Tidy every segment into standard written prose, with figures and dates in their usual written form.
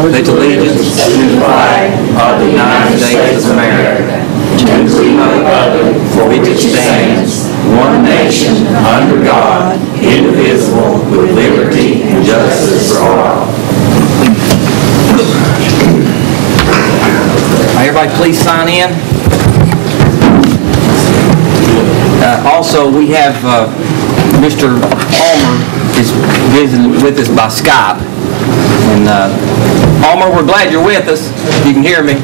pledge allegiance to the flag of the United States of America, and to the republic for which it stands, one nation, under God, indivisible, with liberty and justice for all. Everybody please sign in. Also, we have Mr. Palmer is visiting with us by Skype. And Palmer, we're glad you're with us, if you can hear me.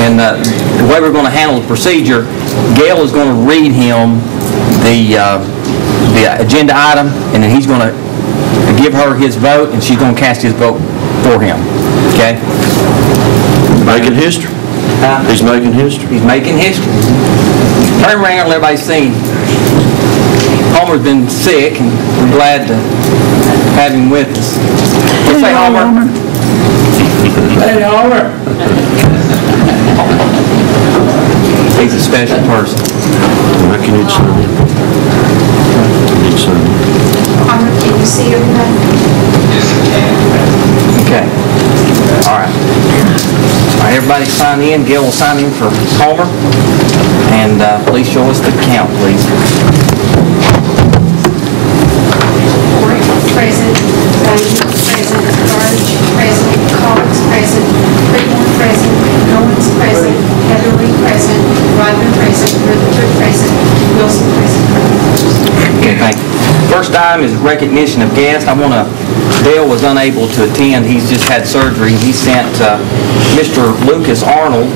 And the way we're going to handle the procedure, Gail is going to read him the agenda item, and then he's going to give her his vote, and she's going to cast his vote for him. Okay? Making history. He's making history. He's making history. Turn around and let everybody see. Homer's been sick, and we're glad to have him with us. Let's say Homer. Hey, Homer. He's a special person. I can need some. Need some. Homer, can you see everybody? Okay. All right. All right, everybody sign in. Gail will sign in for Homer. And please show us the count, please. Present, Bailey present, Burge present, Collins present, Freeman present, Owens present, Heatherly present, Rodman present, Rutherford present, Wilson present. Okay, thank you. First item is recognition of guests. Dale was unable to attend. He's just had surgery. He sent Mr. Lucas Arnold.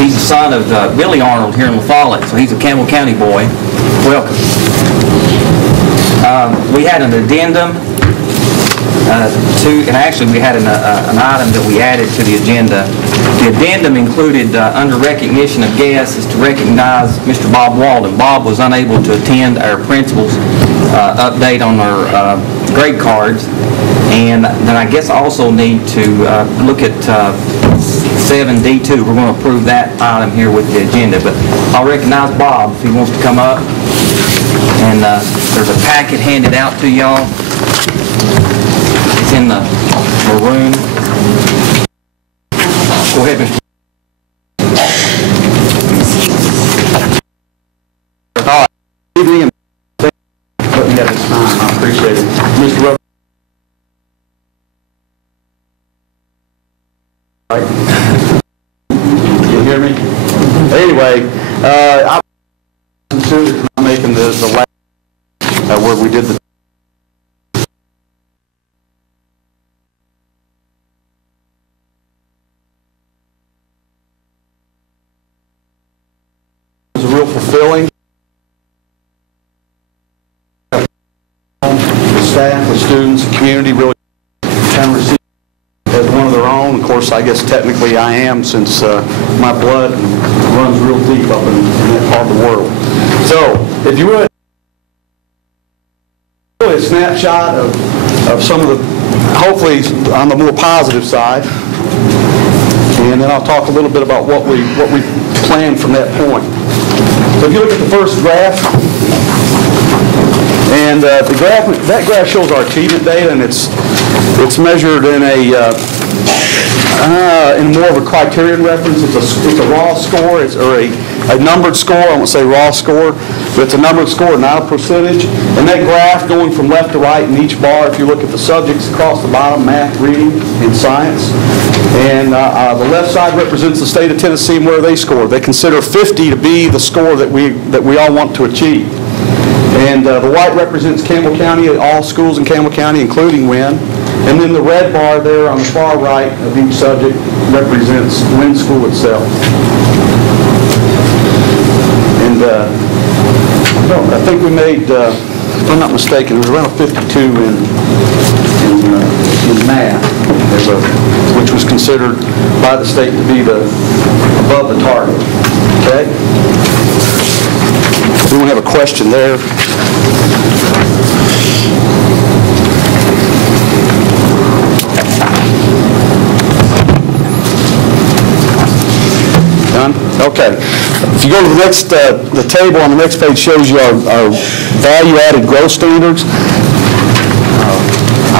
He's the son of Billy Arnold here in La Follette, so he's a Campbell County boy. Welcome. We had an addendum and actually we had an item that we added to the agenda. The addendum included, under recognition of guests, is to recognize Mr. Bob Walden. Bob was unable to attend our principal's update on our grade cards, and then I guess I also need to look at 7D2. We're going to approve that item here with the agenda, but I'll recognize Bob if he wants to come up. And there's a packet handed out to y'all. It's in the room. Go ahead, Mr. All right. Good evening. Let me have this time. I appreciate it. Mr. Rutherford. You hear me? Anyway, I'm making the last where we did the was real fulfilling. The staff, the students, the community really kind of received as one of their own. Of course, I guess technically I am, since my blood runs real deep up in that part of the world. So, if you would, really a snapshot of some of the, hopefully on the more positive side, and then I'll talk a little bit about what we planned from that point. So if you look at the first graph, and that graph shows our achievement data, and it's measured in more of a criterion reference. It's a raw score, or a numbered score. I won't say raw score, but it's a numbered score, not a percentage. And that graph going from left to right in each bar, if you look at the subjects across the bottom, math, reading, and science. And the left side represents the state of Tennessee and where they score. They consider 50 to be the score that we all want to achieve. And the white represents Campbell County, all schools in Campbell County, including Wynn. And then the red bar there on the far right of each subject represents Wynn School itself. And I think we made, if I'm not mistaken, it was around 52 in math, which was considered by the state to be above the target. Okay? Does anyone have a question there? Done? Okay. If you go to the next, the table on the next page shows you our value-added growth standards.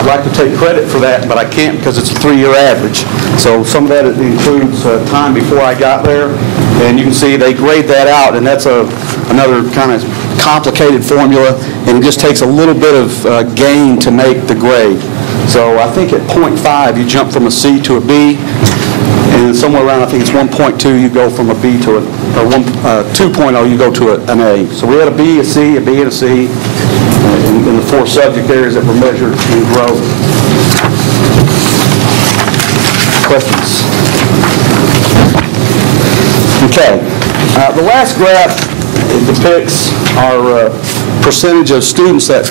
I'd like to take credit for that, but I can't because it's a 3-year average. So some of that includes time before I got there, and you can see they grade that out, and that's another kind of complicated formula, and it just takes a little bit of gain to make the grade. So I think at 0.5 you jump from a C to a B, and somewhere around, I think it's 1.2, you go from a B to or 2.0, you go to an A. So we had a B, a C, a B, and a C in the 4 subject areas that were measured in growth. Questions? Okay. The last graph depicts our percentage of students that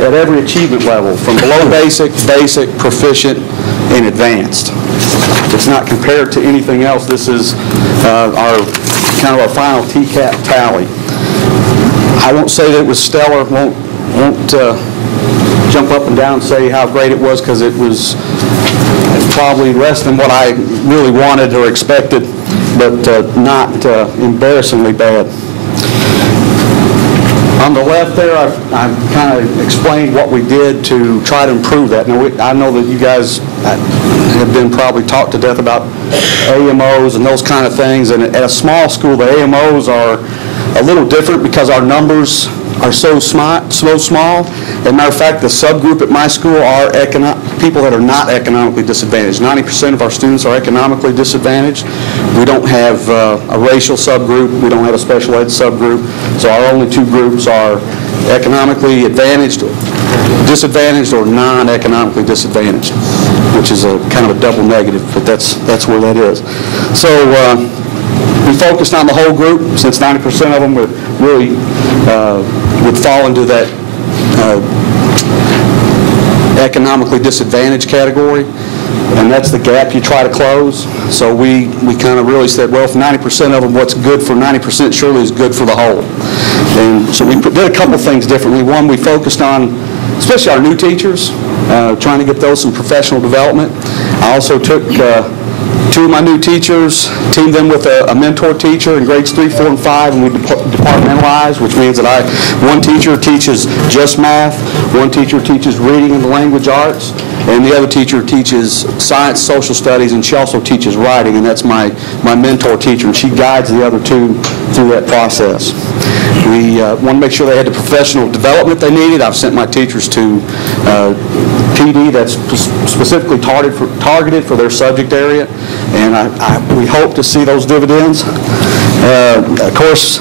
at every achievement level, from below basic, basic, proficient, and advanced. It's not compared to anything else. This is our final TCAP tally. I won't say that it was stellar. Won't jump up and down and say how great it was, because it was probably less than what I really wanted or expected, but not embarrassingly bad. On the left there, I've kind of explained what we did to try to improve that. Now, I know that you guys have been probably talked to death about AMOs and those kind of things, and at a small school, the AMOs are a little different because our numbers are so small. As a matter of fact, the subgroup at my school are people that are not economically disadvantaged. 90% of our students are economically disadvantaged. We don't have a racial subgroup. We don't have a special ed subgroup. So our only 2 groups are economically advantaged, disadvantaged, or non-economically disadvantaged, which is a kind of a double negative, but that's where that is. So we focused on the whole group, since 90% of them would really would fall into that economically disadvantaged category, and that's the gap you try to close. So we kind of really said, well, if 90% of them, what's good for 90% surely is good for the whole. And so we did a couple things differently. One, we focused on, especially our new teachers, trying to get those some professional development. I also took 2 of my new teachers, teamed them with a mentor teacher in grades 3, 4, and 5, and we departmentalized, which means that one teacher teaches just math, one teacher teaches reading and the language arts, and the other teacher teaches science, social studies, and she also teaches writing, and that's my mentor teacher, and she guides the other 2 through that process. We want to make sure they had the professional development they needed. I've sent my teachers to PD that's specifically targeted for their subject area, and we hope to see those dividends. Of course,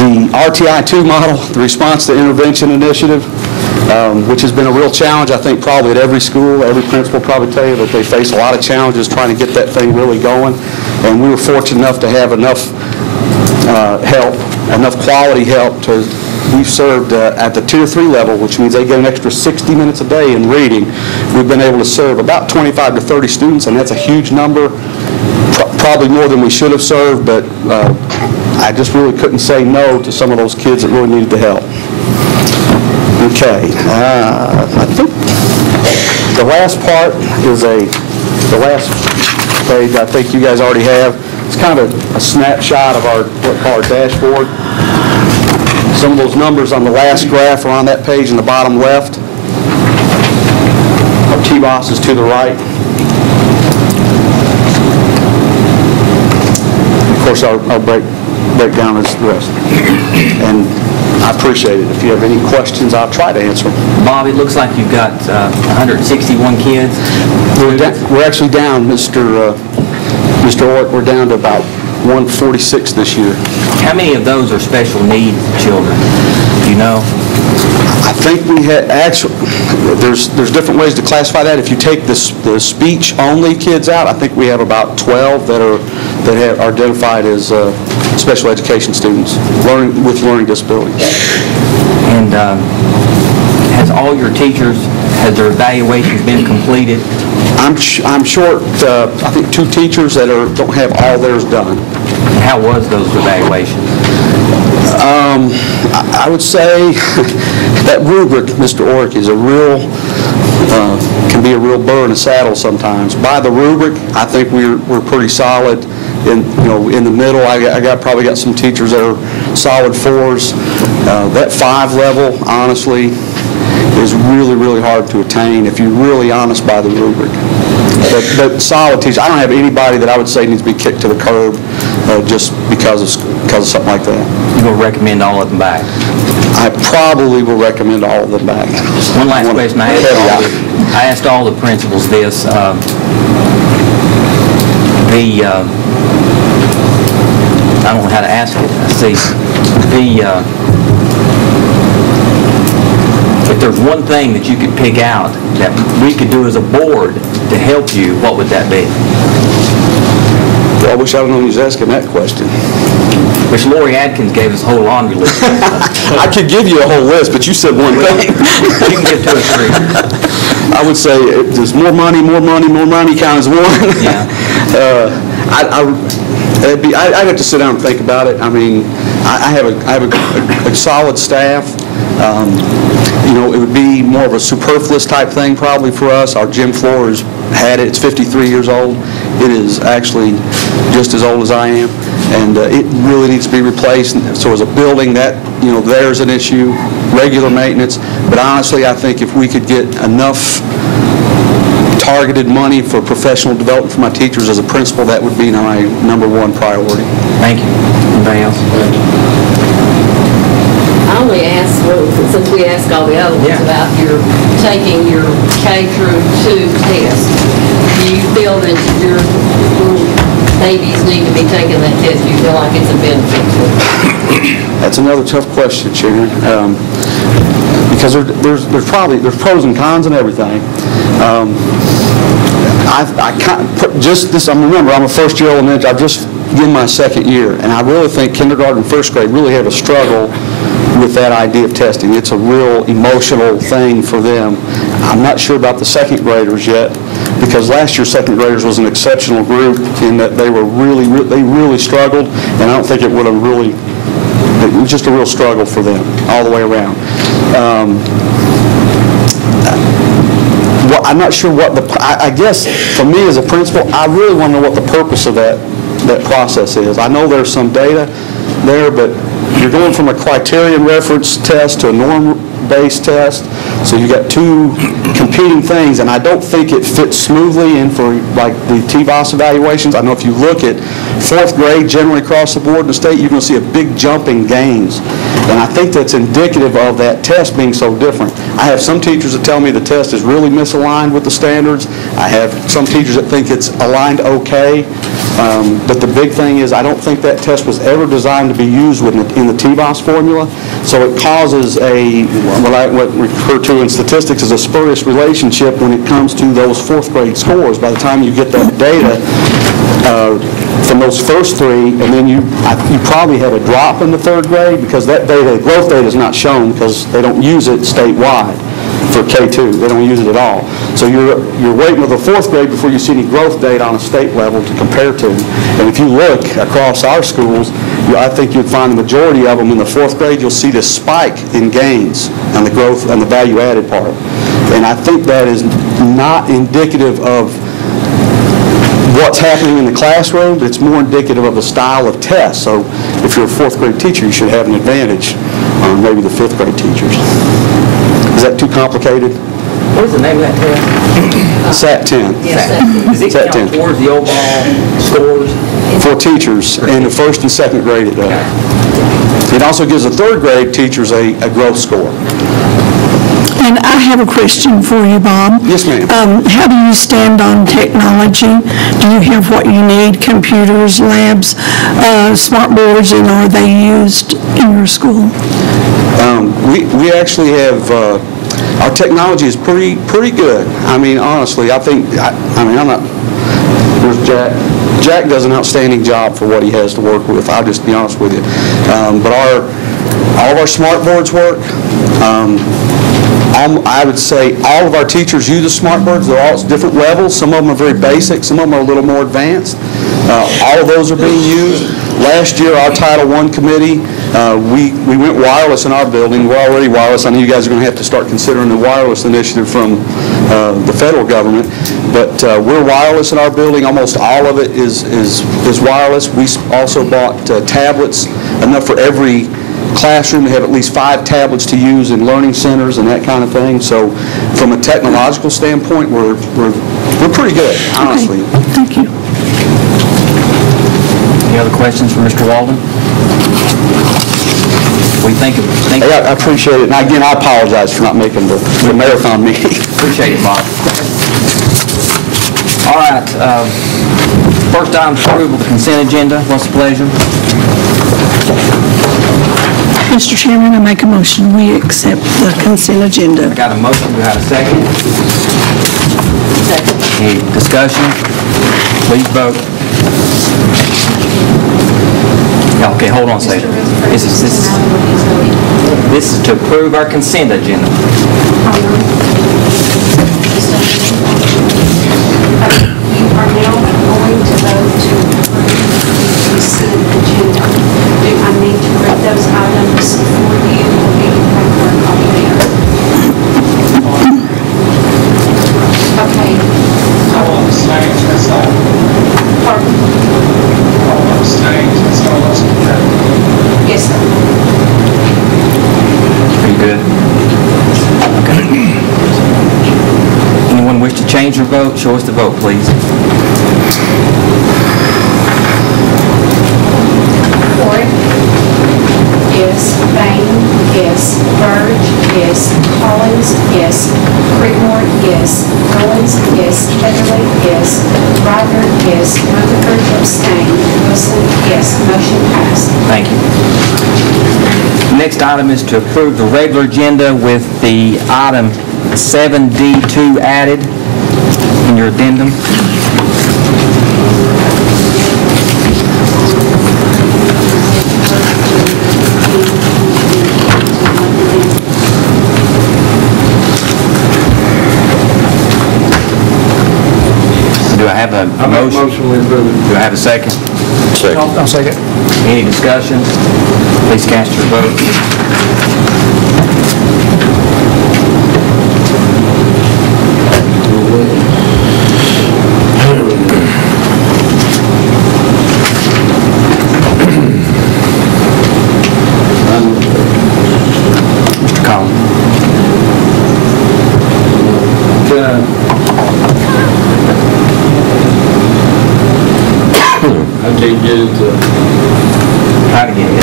the RTI-2 model, the Response to Intervention Initiative, which has been a real challenge, I think, probably at every school. Every principal will probably tell you that they face a lot of challenges trying to get that thing really going, and we were fortunate enough to have enough help, enough quality help we've served at the Tier 3 level, which means they get an extra 60 minutes a day in reading. We've been able to serve about 25 to 30 students, and that's a huge number, probably more than we should have served, but I just really couldn't say no to some of those kids that really needed the help. Okay, I think the last part is the last page I think you guys already have. It's kind of a snapshot of what we call our dashboard. Some of those numbers on the last graph are on that page in the bottom left. Our TBOS is to the right. Of course, our breakdown is the rest. And I appreciate it. If you have any questions, I'll try to answer them. Bob, it looks like you've got 161 kids. We're actually down, Mr. Ork, we're down to about 146 this year. How many of those are special needs children? Do you know? I think we had actually, there's different ways to classify that. If you take the speech-only kids out, I think we have about 12 that are identified as special education students with learning disabilities. And has all your teachers, has their evaluations been completed? I'm short, I think 2 teachers that don't have all theirs done. And how was those evaluations? I would say that rubric, Mr. Ork, is can be a real burr in a saddle sometimes. By the rubric, I think we're pretty solid. In the middle, I probably got some teachers that are solid 4s. That 5 level, honestly, is really, really hard to attain if you're really honest by the rubric. But solid teachers, I don't have anybody that I would say needs to be kicked to the curb just because of something like that. You will recommend all of them back? I probably will recommend all of them back. One last question. I asked all the principals this. I don't know how to ask it. See, if there's one thing that you could pick out that we could do as a board to help you, what would that be? Well, I wish I'd known you was asking that question. Which Lori Atkins gave us a whole laundry list. I could give you a whole list, but you said one thing. You can give 2 or 3. I would say there's more money count as one. Yeah. I'd have to sit down and think about it. I mean, I have a solid staff. It would be more of a superfluous type thing probably for us. Our gym floor has had it. It's 53 years old. It is actually just as old as I am, and it really needs to be replaced. So as a building, there's an issue, regular maintenance. But honestly, I think if we could get enough targeted money for professional development for my teachers as a principal, that would be my #1 priority. Thank you. Anybody else? I only asked, since we asked all the other ones about taking your K through 2 test. Do you feel that your babies need to be taking that test? Do you feel like it's a benefit to them? That's another tough question, Sharon, because there's pros and cons and everything. Remember, I'm a first-year elementary. I've just begun my 2nd year, and I really think kindergarten and 1st grade really have a struggle with that idea of testing. It's a real emotional thing for them. I'm not sure about the 2nd graders yet, because last year's 2nd graders was an exceptional group in that they really struggled, and I don't think it would have really, it was just a real struggle for them all the way around. I'm not sure I guess for me as a principal, I really want to know what the purpose of that process is. I know there's some data there, but you're going from a criterion reference test to a norm-based test, so you got 2 competing things, and I don't think it fits smoothly in for like the TVOS evaluations. I know if you look at 4th grade generally across the board in the state, you're going to see a big jump in gains, and I think that's indicative of that test being so different. I have some teachers that tell me the test is really misaligned with the standards. I have some teachers that think it's aligned okay, but the big thing is I don't think that test was ever designed to be used in the TVOS formula, so it causes what we refer to in statistics as a spurious relationship when it comes to those 4th grade scores. By the time you get that data from those first 3, and then you probably have a drop in the 3rd grade because that data, growth data, is not shown because they don't use it statewide for K2. They don't use it at all. So you're waiting with the 4th grade before you see any growth data on a state level to compare to. And if you look across our schools, I think you'd find the majority of them in the 4th grade, you'll see this spike in gains on the growth and the value-added part. And I think that is not indicative of what's happening in the classroom. It's more indicative of the style of test. So if you're a 4th grade teacher, you should have an advantage on maybe the 5th grade teachers. Is that too complicated? What is the name of that test? SAT-10. Does it count SAT-10. towards the overall scores? For teachers in the 1st and 2nd grade it does. It also gives the 3rd grade teachers a growth score. And I have a question for you, Bob. Yes, ma'am. How do you stand on technology? Do you have what you need, computers, labs, smart boards, and are they used in your school? We actually have, our technology is pretty good. I mean, honestly, I'm not, where's Jack? Jack does an outstanding job for what he has to work with, I'll just be honest with you. But all of our smart boards work. I would say all of our teachers use the smart boards. They're all at different levels. Some of them are very basic. Some of them are a little more advanced. All of those are being used. Last year, our Title I committee, we went wireless in our building. We're already wireless. I know you guys are going to have to start considering the wireless initiative from the federal government. But we're wireless in our building. Almost all of it is wireless. We also bought tablets, enough for every classroom. They have at least 5 tablets to use in learning centers and that kind of thing. So from a technological standpoint, we're pretty good, honestly. Thank you. Any other questions for Mr. Walden? We think Hey, I appreciate it. And again, I apologize for not making the marathon meeting. appreciate it, Bob. All right, first item is approval of the consent agenda. What's the pleasure? Mr. Chairman, I make a motion, we accept the consent agenda. I got a motion, do I have a second? Second. Any discussion? Please vote. Yeah, okay, hold on a second. This is to approve our consent agenda. You are now going to vote to approve the consent agenda. Do I need to read those items for you, or do you have one copy there? Okay. Pardon? Yes, sir. Are you good? Okay. Anyone wish to change their vote? Show us the vote, please. Ford? Yes. Bain? Yes. Burge? Yes. Collins? Yes. Creekmore? Yes. Owens? Yes. Heatherly? Yes. Ryder? Yes. Rutherford? Abstain. Wilson? Yes. Motion passed. Thank you. Next item is to approve the regular agenda with the item 7D2 added in your addendum. Do I have a motion? Do I have a second? I'll second. Any discussion? Please cast your vote. Mr. Collins. I can't get it to... Try to get it.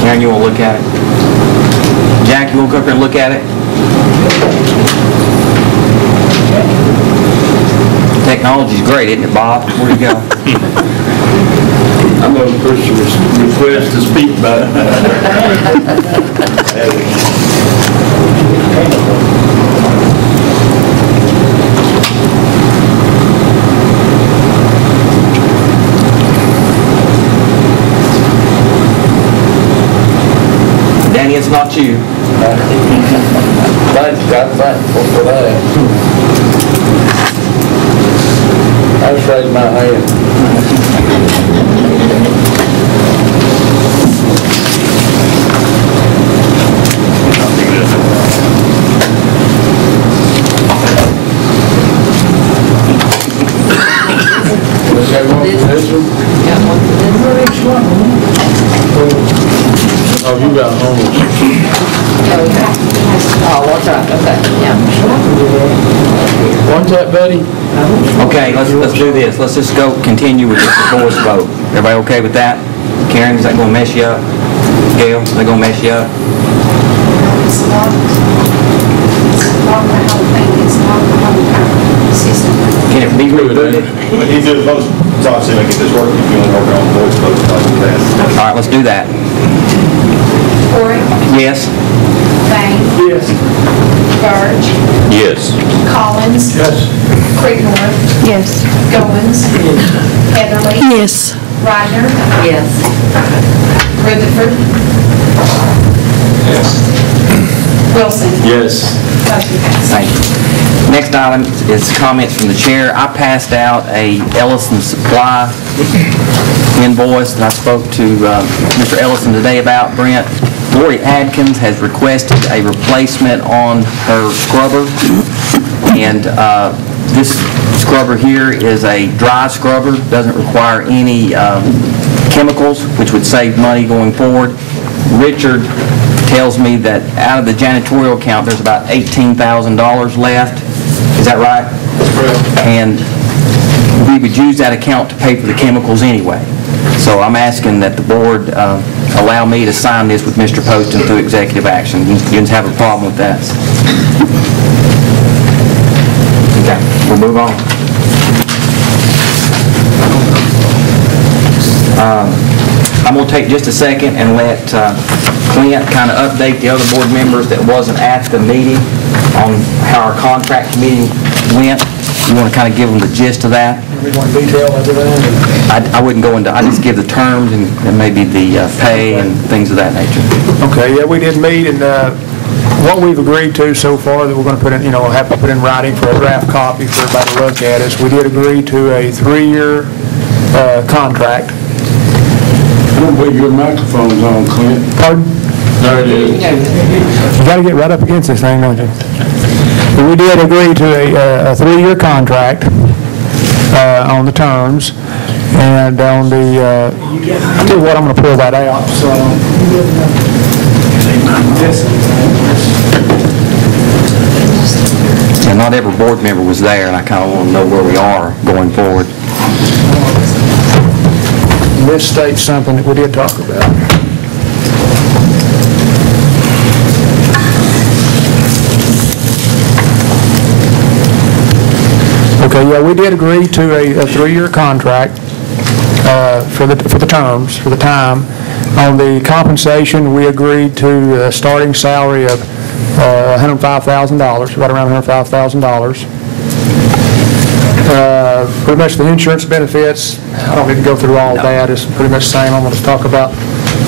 Karen, you want to look at it? Jack, you want to go up there and look at it? Technology's great, isn't it, Bob? Where'd you go? I'm going to push your request to speak about it. Danny, it's not you. Thanks, God, thankful for that. I just raised my hand. Okay, one for this one? Got one for this one? Oh, you got homeless. Oh, that's right, okay, yeah. What's that, Betty? Okay, let's do this. Let's just go continue with this voice vote. Everybody okay with that? Karen, is that going to mess you up? Gail, is that going to mess you up? It's locked. It's locked, the whole thing. It's locked, the whole system. Can it be rebooted? But he did most, so I'll see if I get this working, if you want to work on voice vote, I'll do that. All right, let's do that. Ford? Yes? Bain? Yes. Burge? Yes. Collins? Yes. Creekmore? Yes. Goins? Heatherly? Yes. Ryder? Yes. Rutherford? Yes. Wilson? Yes. Motion passed. Thank you. Next item is comments from the chair. I passed out a Ellison Supply invoice that I spoke to Mr. Ellison today about. Brent, Lori Adkins has requested a replacement on her scrubber, and this scrubber here is a dry scrubber, doesn't require any chemicals, which would save money going forward. Richard tells me that out of the janitorial account, there's about $18,000 left. Is that right? That's correct. And we would use that account to pay for the chemicals anyway. So I'm asking that the board allow me to sign this with Mr. Poston through executive action. You didn't have a problem with that? Okay, we'll move on. I'm going to take just a second and let Clint kind of update the other board members that wasn't at the meeting on how our contract meeting went. You want to kind of give them the gist of that? We want detail into that? I wouldn't go into, I just give the terms and maybe the pay and things of that nature. Okay, yeah, we did meet, and what we've agreed to so far that we're going to put in, we'll have to put in writing for a draft copy for everybody to look at is we did agree to a 3-year contract. I don't believe your microphone's on, Clint. Pardon? There it is. You got to get right up against this thing, don't you? But we did agree to a 3-year contract on the terms, and on the, I'll tell you what, I'm going to pull that out. So, And not every board member was there, and I kind of want to know where we are going forward. this states something that we did talk about. Okay, yeah, we did agree to a 3-year contract for the terms, for the time. On the compensation, we agreed to a starting salary of $105,000, right around $105,000. Pretty much the insurance benefits, I don't need to go through all of that. It's pretty much the same. I'm going to talk about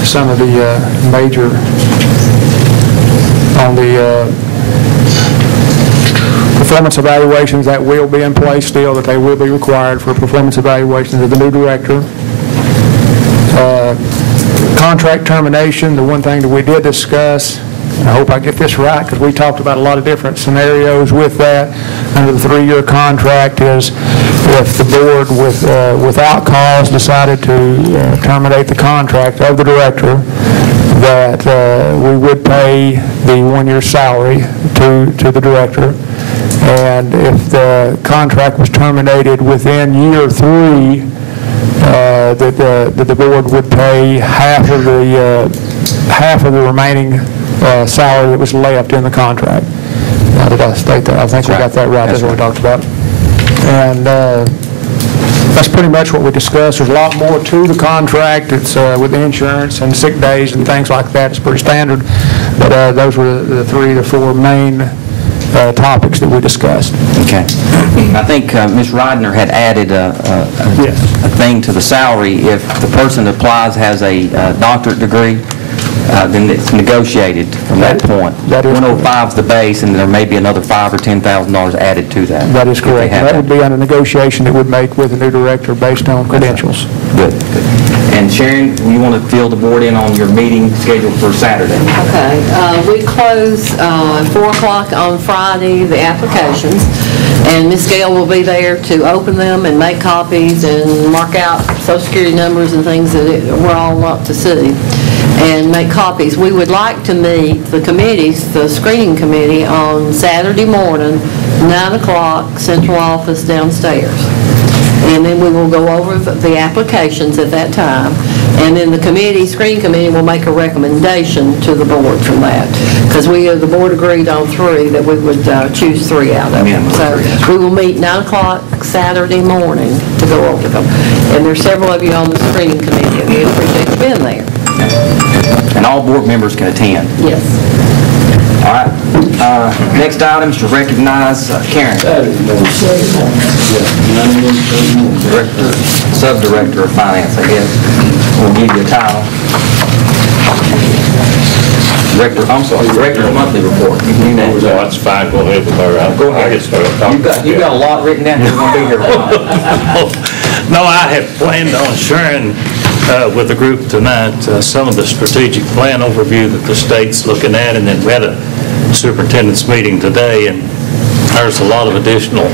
some of the major on the performance evaluations that will be in place still, that they will be required for performance evaluations of the new director. Contract termination, the one thing that we did discuss, and I hope I get this right because we talked about a lot of different scenarios with that, under the 3-year contract is if the board without cause decided to terminate the contract of the director, that we would pay the 1-year salary to the director. And if the contract was terminated within year 3, that the board would pay half of the remaining salary that was left in the contract. Now, did I state that? I think we got that right. That's what we talked about. And that's pretty much what we discussed. There's a lot more to the contract. It's with insurance and sick days and things like that. It's pretty standard. But those were the 3 to 4 main topics that we discussed. Okay. I think Ms. Rodner had added a thing to the salary. If the person that applies has a doctorate degree, then it's negotiated from that point. That is 105 is the base, and there may be another $5,000 or $10,000 added to that. That is correct. That would be on a negotiation that would make with the new director based on credentials. Good. And Sharon, you want to fill the board in on your meeting scheduled for Saturday? Okay. We close 4 o'clock on Friday, the applications, and Ms. Gale will be there to open them and make copies and mark out Social Security numbers and things that we're all up to see, and make copies. We would like to meet the committees, the screening committee, on Saturday morning, 9 o'clock, central office downstairs. And then we will go over the applications at that time. And then the screening committee will make a recommendation to the board from that. Because the board agreed on 3 that we would choose 3 out of them. So we will meet 9 o'clock Saturday morning to go over them. And there's several of you on the screening committee, and we appreciate you being there. And all board members can attend? Yes. All right. Next item is to recognize Karen. Sub-Director of Finance, I guess. We'll give you a title. Director of Monthly Report. You can do that. That's fine, go ahead with her. Go ahead. You've got a lot written down. You're going to be here for a while. No, I had planned on sharing with the group tonight some of the strategic plan overview that the state's looking at, and then we had a superintendent's meeting today, and there's a lot of additional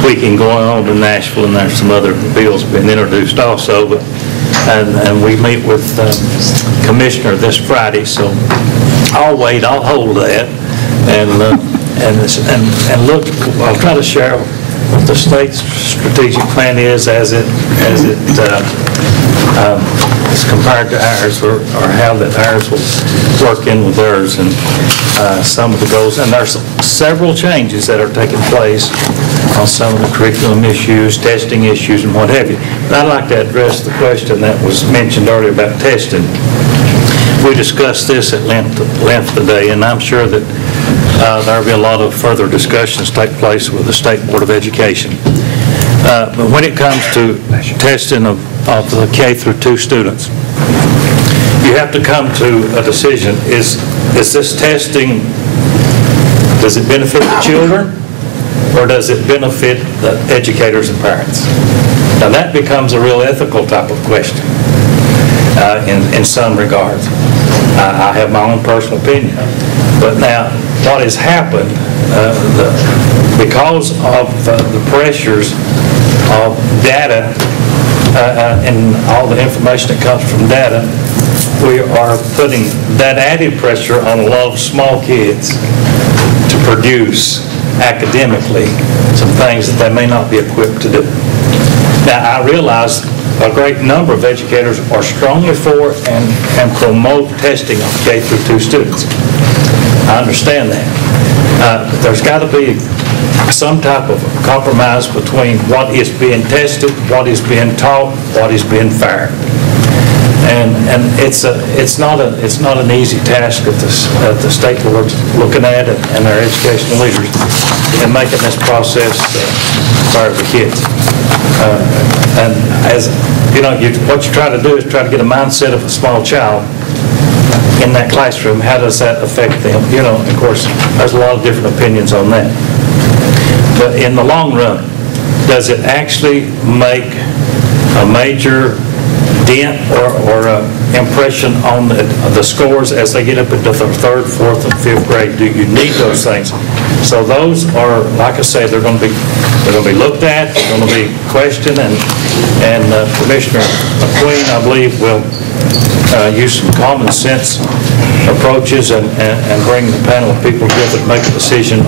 tweaking going on in Nashville, and there's some other bills being introduced also. But and we meet with Commissioner this Friday, so I'll wait, I'll hold that, and look, I'll try to share what the state's strategic plan is as it is compared to ours, or how that ours will work in with theirs, and some of the goals. And there's several changes that are taking place on some of the curriculum issues, testing issues, and what have you. But I'd like to address the question that was mentioned earlier about testing. We discussed this at length today, and I'm sure that there'll be a lot of further discussions take place with the State Board of Education. But when it comes to testing of the K through 2 students, you have to come to a decision. Is this testing, does it benefit the children, or does it benefit the educators and parents? Now that becomes a real ethical type of question in some regards. I have my own personal opinion. But now, what has happened, because of the pressures of data and all the information that comes from data, we are putting that added pressure on a lot of small kids to produce academically some things that they may not be equipped to do. Now, I realize a great number of educators are strongly for and promote testing of K through 2 students. I understand that. There's got to be some type of compromise between what is being tested, what is being taught, what is being fair. And it's not an easy task at the state board's looking at it and our educational leaders in making this process fair for kids. And as you know, what you try to do is try to get a mindset of a small child in that classroom. How does that affect them? You know, of course, there's a lot of different opinions on that. But in the long run, does it actually make a major dent or impression on the scores as they get up into the 3rd, 4th, and 5th grade? Do you need those things? So those are, like I say, they're going to be looked at, they're going to be questioned, and Commissioner McQueen, I believe, will use some common sense approaches and bring the panel of people together to make a decision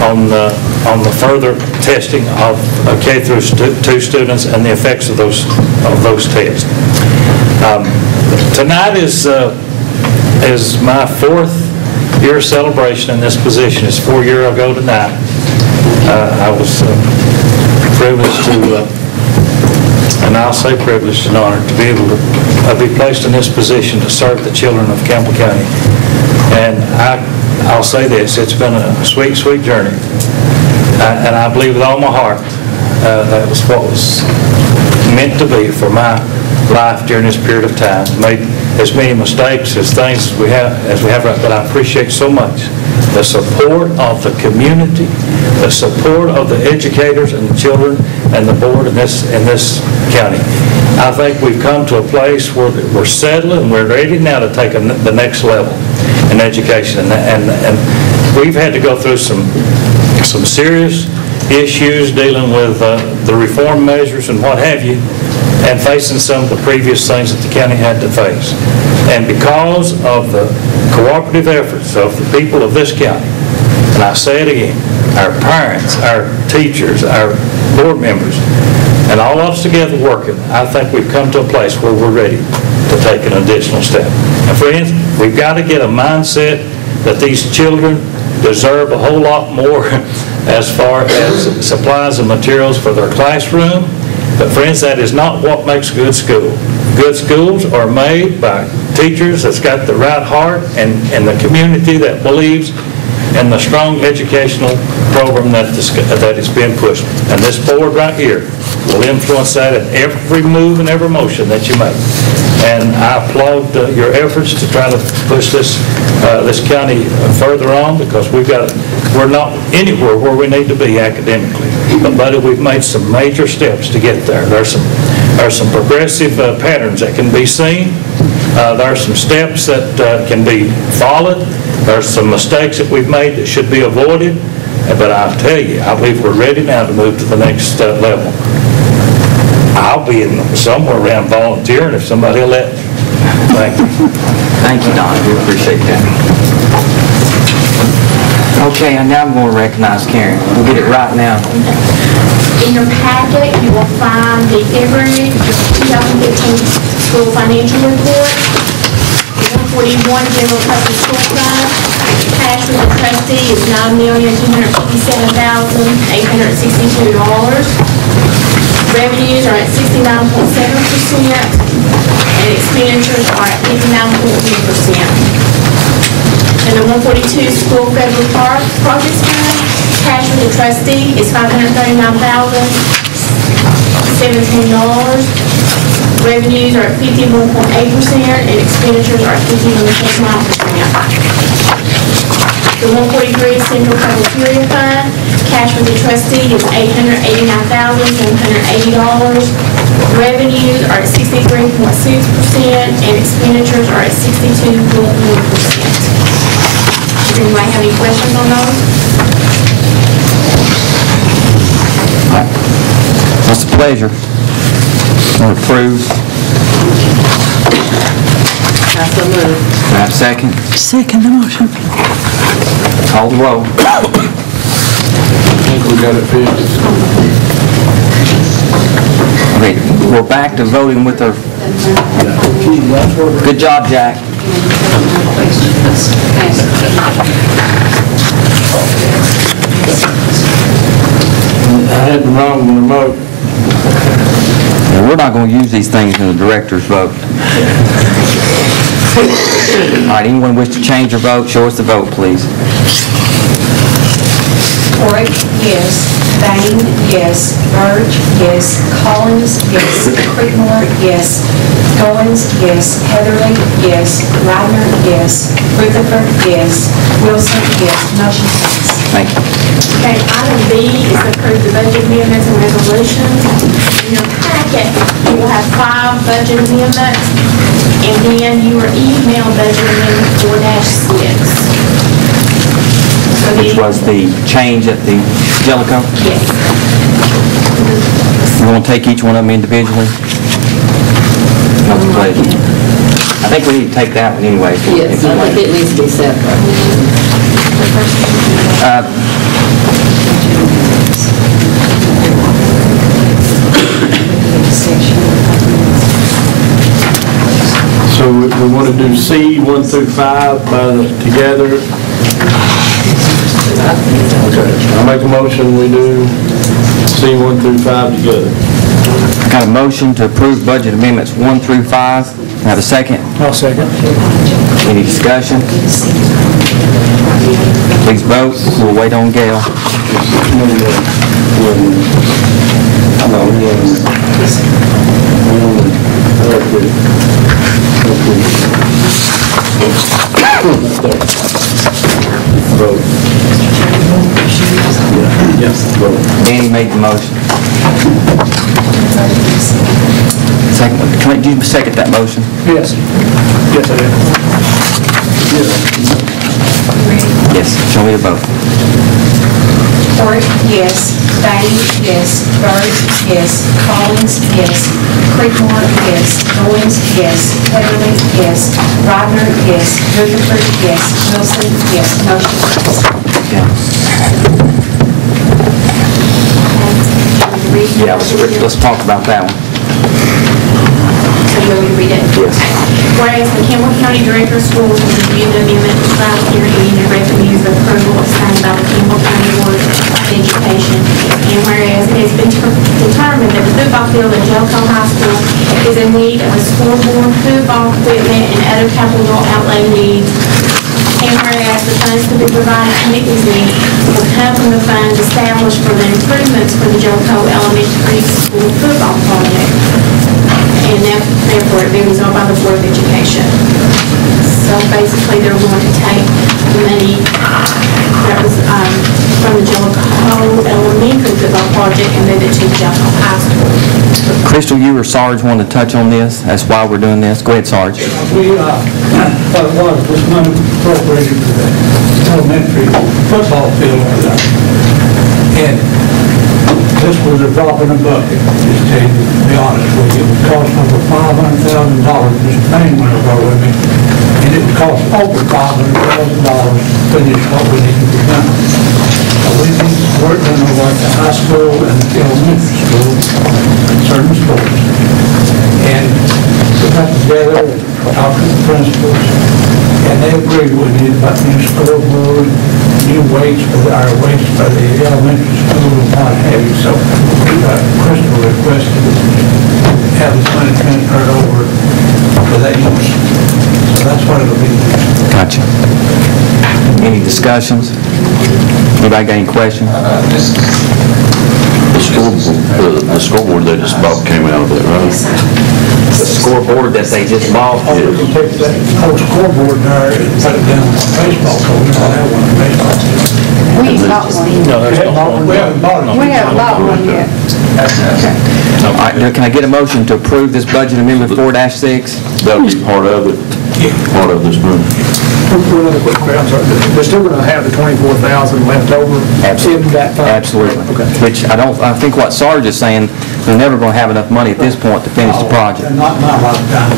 on the further testing of K through 2 students and the effects of those tests. Tonight is my 4th year celebration in this position. It's 4 years ago tonight. I was privileged to, and I'll say privileged and honored, to be able to be placed in this position to serve the children of Campbell County. And I'll say this, it's been a sweet, sweet journey. And I believe with all my heart that was what was meant to be for my life during this period of time. Made as many mistakes as things as we have right, but I appreciate so much the support of the community, the support of the educators and the children and the board in this county. I think we've come to a place where we're settled and we're ready now to take the next level in education. And we've had to go through some serious issues dealing with the reform measures and what have you, and facing some of the previous things that the county had to face. And because of the cooperative efforts of the people of this county, and I say it again, our parents, our teachers, our board members, and all of us together working, I think we've come to a place where we're ready to take an additional step. And friends, we've got to get a mindset that these children deserve a whole lot more as far as supplies and materials for their classroom. But friends, that is not what makes a good school. Good schools are made by teachers that's got the right heart and the community that believes in the strong educational program that is being pushed. And this board right here will influence that in every move and every motion that you make. And I applaud your efforts to try to push this county further on, because we're not anywhere where we need to be academically. But buddy, we've made some major steps to get there. There's some progressive patterns that can be seen. There are some steps that can be followed. There's some mistakes that we've made that should be avoided. But I'll tell you, I believe we're ready now to move to the next level. I'll be somewhere around volunteering if somebody will let me. Thank you. Thank you, Don, we appreciate that. Okay, and now I'm going to recognize Karen. We'll get it right now. In your packet, you will find the February 2015 school financial report. 141 general public school fund. Cash with the trustee is $9,257,862. Revenues are at 69.7%, and expenditures are at 59.3%. And the 142 school federal projects fund, cash with the trustee is $539,017. Revenues are at 51.8%, and expenditures are at 51.9%. The 143 Central Cafeteria Fund, cash with the trustee is $889,780. Revenues are at 63.6%, and expenditures are at 62.1%. Does anybody have any questions on those? What's the pleasure? Want to approve? I so move. Do I have a second? Second the motion. Call the roll. I think we got it fixed. Okay, we're back to voting with our... Good job, Jack. I had the wrong remote. Yeah, we're not going to use these things in the director's vote. All right, anyone wish to change their vote, show us the vote, please. Corey, yes. Bain, yes. Burge, yes. Collins, yes. Creekmore, yes. Goins, yes. Heatherly, yes. Ryder, yes. Rutherford, yes. Wilson, yes. Motion passes. Thank you. Okay, item B is to approve the budget amendments and resolutions. In your packet, you will have 5 budget amendments, and then your email budget amendment 4-6. Which was the change at the Jellicoe? Yes. You want to take each one of them individually? What's the pleasure? I think we need to take that one anyway. Yes, I think it needs to be separate. So we want to do C 1 through 5 together. Okay, I make a motion we do C 1 through 5 together. Got a motion to approve budget amendments 1 through 5. Have a second? I'll second. Any discussion? Please vote. We'll wait on Gail. Danny made the motion. Second, can you second that motion? Yes. Yes, I did. Yes, show me the vote. Corey, yes. Bain, yes. Burge, yes. Collins, yes. Creekmore, yes. Goins, yes. Heatherly, yes. Ryder, yes. Rutherford, yes. Wilson, yes. Motion passes. Yeah, let's talk about that one. So you want me to read it? Yes. Whereas the Campbell County Director of Schools has reviewed the amendment described herein and recommends the approval of signed by the Campbell County Board of Education. And whereas it has been determined that the football field at Jellicoe High School is in need of a scoreboard, football equipment, and other capital outlay needs. And whereas the funds to be provided to meet these needs will come from the funds established for the improvements for the Jellicoe Elementary School football project. And therefore it be resolved by the Board of Education. So basically they're going to take the money that was from the Jellicoe Elementary football project and move it to Jellicoe High School. Crystal, you or Sarge want to touch on this? That's why we're doing this. Go ahead, Sarge. We thought it was money appropriated for the elementary football field. And this was a drop in the bucket, just to be honest with you. It would cost over $500,000, Mr. Payne went over with me, and it would cost over $500,000 to finish what we need to be done. So we need work done over at the high school and the elementary school concerning sports. And we got together and talked to the principals, and they agreed we need about new scoreboard, new weights for our weights for the elementary school and what have you. So Crystal requested to have this money transferred over for that use. So that's what it'll be. Gotcha. Any discussions? Anybody got any questions? The scoreboard they just bought came out of it, right? The scoreboard that they just bought? We can take that whole scoreboard there and put it down on the baseball court. We don't have one in baseball. We ain't got one. We haven't bought it. We haven't bought one yet. All right, now can I get a motion to approve this budget amendment 4-6? That'll be part of it, part of this money. One other quick question, I'm sorry. They're still going to have the 24,000 left over in that fund? Absolutely. Which I think what Sarge is saying, they're never going to have enough money at this point to finish the project. Not my lifetime.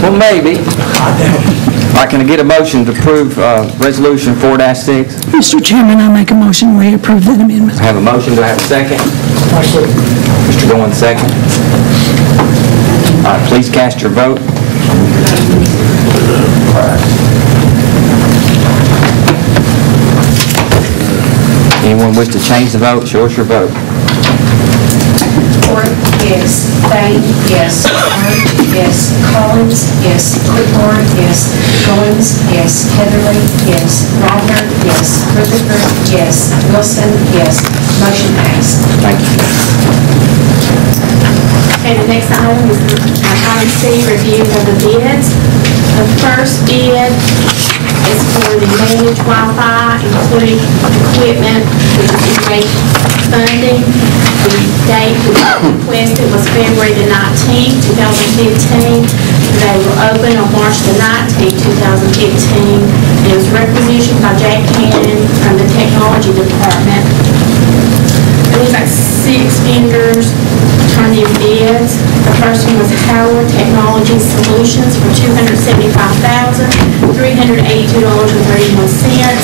Well, maybe. All right, can I get a motion to approve resolution 4-6? Mr. Chairman, I make a motion we approve that amendment. I have a motion, do I have a second? Mr. Goins, second. All right, please cast your vote. Anyone wish to change the vote? Show us your vote. Ford, yes. Bain, yes. Orange, yes. Collins, yes. Whitmore, yes. Goins, yes. Heatherly, yes. Rodner, yes. Rutherford, yes. Wilson, yes. Motion passed. Thank you. Okay, the next item is item C, review of the bids. The first bid is for the managed Wi-Fi, including equipment, which is in-rate funding. The date requested was February the 19th, 2015. They were open on March the 19th, 2015. It was requisitioned by Jack Cannon from the Technology Department. It looks like 6 vendors turned in bids. The first one was Howard Technology Solutions for $275,382.31.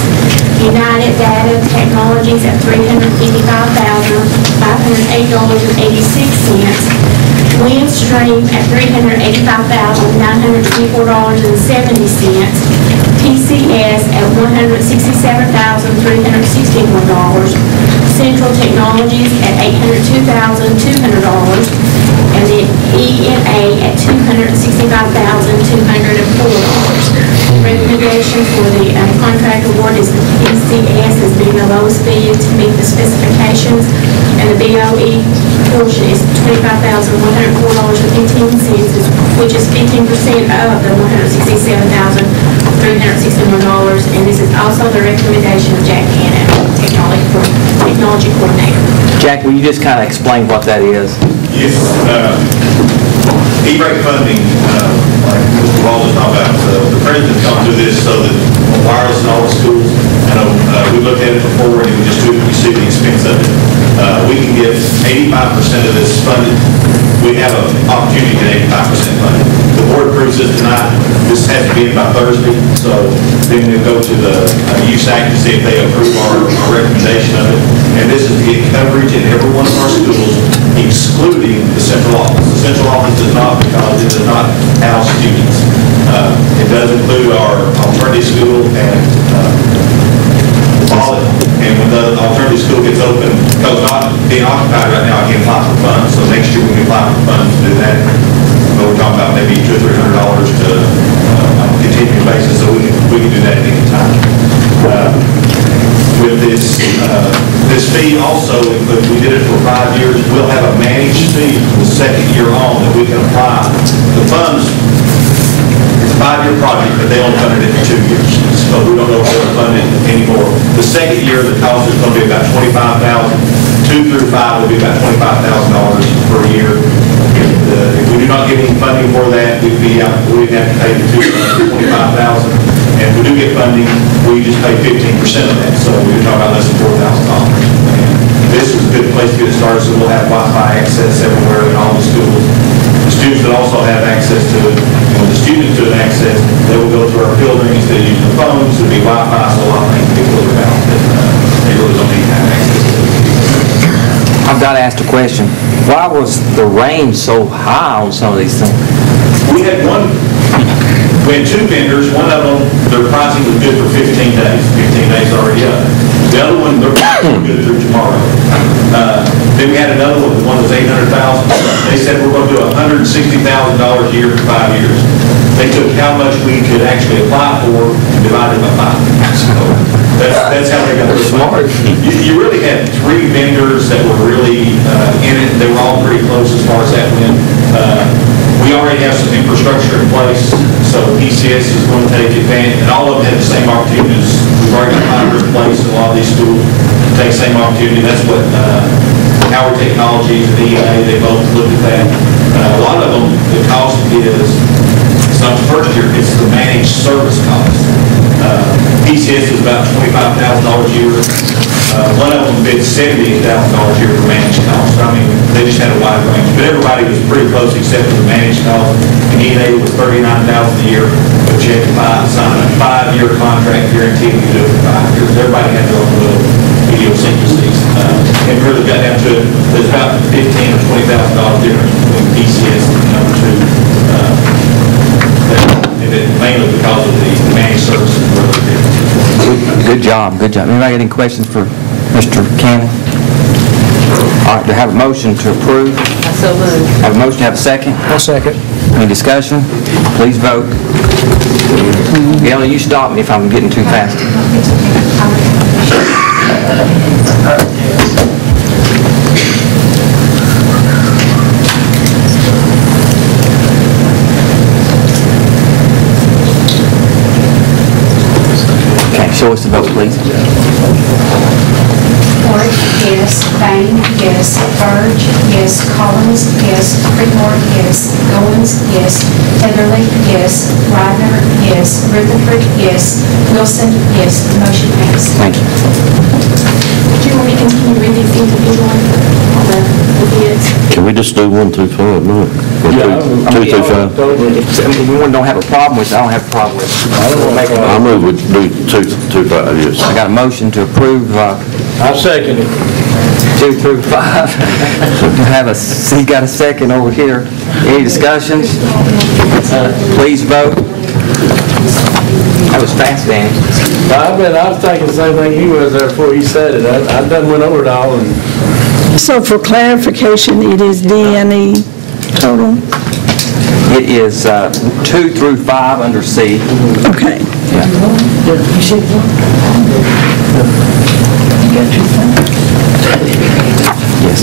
United Data Technologies at $355,508.86. Windstream at $385,924.70. TCS at $167,361. Central Technologies at $802,200, and then ENA at $265,204. Recommendation for the contract award is the TCS as being the lowest bid to meet the specifications, and the BOE portion is $25,104.15, which is 15% of the $167,361, and this is also the recommendation of Jack Cannon, Technology Coordinator. Jack, will you just kind of explain what that is? Yes. E-rate funding, like Mr. Walden talked about, the president's going to do this so that wireless in all the schools, I know we looked at it before and it was just too, you see the expense of it. We can get 85% of this funded. We have an opportunity to get 85% funded. The board approves this tonight. This has to be in by Thursday, so then we'll go to the USAC to see if they approve our recommendation of it. And this is to get coverage in every one of our schools, excluding the central office. The central office does not, because it does not house students. It does include our alternative school and Pollock. And when the alternative school gets open, because not being occupied right now, I can apply for funds. So next year we can apply for funds to do that. But we're talking about maybe $200 or $300 to on a continuing basis, so we can do that at any time. With this fee also, if we did it for 5 years, we'll have a managed fee the second year on that we can apply. The funds, it's a 5-year project, but they only fund it for 2 years. So we don't know if they'll fund it anymore. The second year, the cost is going to be about $25,000. 2 through 5 will be about $25,000 per year. If we do not get any funding for that, we'd have to pay the $25,000. And if we do get funding, we just pay 15% of that. So we're talking about less than $4,000. This is a good place to get it started, so we'll have Wi-Fi access everywhere in all the schools. The students that also have access to it, and when the students do an access, they will go through our building instead of using the phones, it'll be Wi-Fi, so a lot of things will be further out that they really don't need to have access to. I've got to ask a question. Why was the range so high on some of these things? We had two vendors. One of them, their pricing was good for 15 days. 15 days already up. The other one, their pricing was good through tomorrow. Then we had another one, the one was $800,000. They said we're going to do $160,000 a year for 5 years. They took how much we could actually apply for and divided it by 5. So that's how they got their smart. You really had 3 vendors that were really in it. They were all pretty close as far as that went. We already have some infrastructure in place, so PCS is going to take advantage, and all of them have the same opportunities. We've already got fiber in place in a lot of these schools to take the same opportunity. That's what Howard Technologies and EA, they both looked at that. A lot of them, the cost is, it's not the first year, it's the managed service cost. PCS is about $25,000 a year. One of them bid $78,000 a year for managed costs. I mean, they just had a wide range, but everybody was pretty close except for the managed cost. And EA was $39,000 a year, but you had to sign a 5-year contract guaranteeing you do it for 5 years. Everybody had their own little idiosyncrasies. And really got down to it, there's about $15,000 or $20,000 difference between PCS and the number 2. And it mainly because of the managed services were really different. Good job, good job. Anybody got any questions for Mr. Cannon? All right, do I have a motion to approve? I so moved. Have a motion, have a second? I'll second. Any discussion? Please vote. Gail, you stop me if I'm getting too fast. Okay, show us the vote, please. Ford, yes. Bain, yes. Burge, yes. Collins, yes. Creedmoor, yes. Goins, yes. Heatherly, yes. Ryder, yes. Rutherford, yes. Wilson, yes. Motion passed. Thank you. Do you want me to continue reading these individually on the bids? Can we just do 1 through 5, no? Or two through 5? If anyone don't have a problem with it, I don't have a problem with it. I move we do 2 through 5, yes. I got a motion to approve I second it. 2 through 5. He's got a second over here. Any discussions? Please vote. That was fast, Danny. I was thinking the same thing he was there before he said it. I done went over it all and. So for clarification, it is D&E total? It is 2 through 5 under C. Okay. Yes.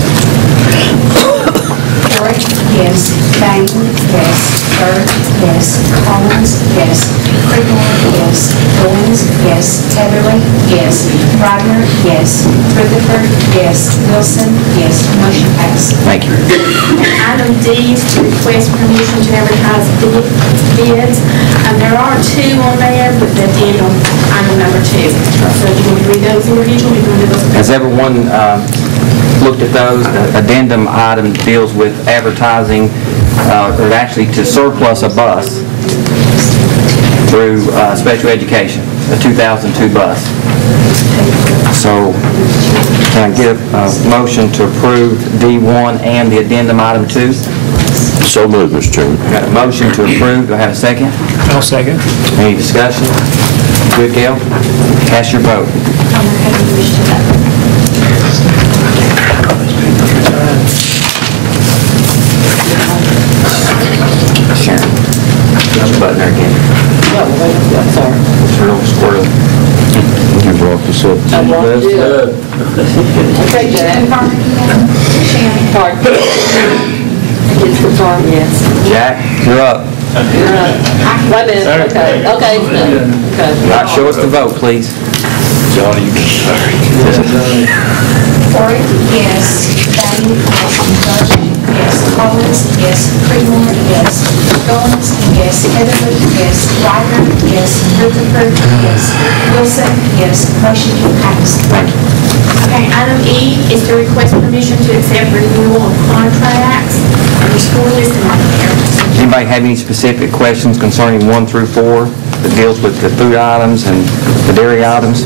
Ford, yes. Bain, yes. Burge, yes. Collins, yes. Creedmoor, yes. Goins, yes. Heatherly, yes. Ryder, yes. Rutherford, yes. Wilson, yes. Motion passed. Thank you. Item D is to request permission to advertise bids. There are 2 on there, but the bid on item number 2. So do you want to read those individually? Has everyone looked at those? The addendum item deals with advertising, or actually to surplus a bus through special education, a 2002 bus. So can I get a motion to approve D1 and the addendum item 2? So moved, Mr. Chairman. Got a motion to approve. Do I have a second? I'll second. Any discussion? Good, Gail? Cast your vote. Sharon. There's a button there again. Sorry. Turn on squirrel. You brought this up. Okay, Jack. Pardon? It's confirmed, yes. Jack, you're up. You're up. Wait a minute, okay, okay, it's done. Okay. All right, show us the vote, please. Johnny, you can start. Ford, yes. Bain, yes. Burge, yes. Collins, yes. Creedmoor, yes. Goins, yes. Heatherly, yes. Ryder, yes. Rutherford, yes. Wilson, yes. Motion passed. Thank you. Okay, item E is to request permission to accept renewal of contracts under school list and there. Anybody have any specific questions concerning 1 through 4 that deals with the food items and the dairy items?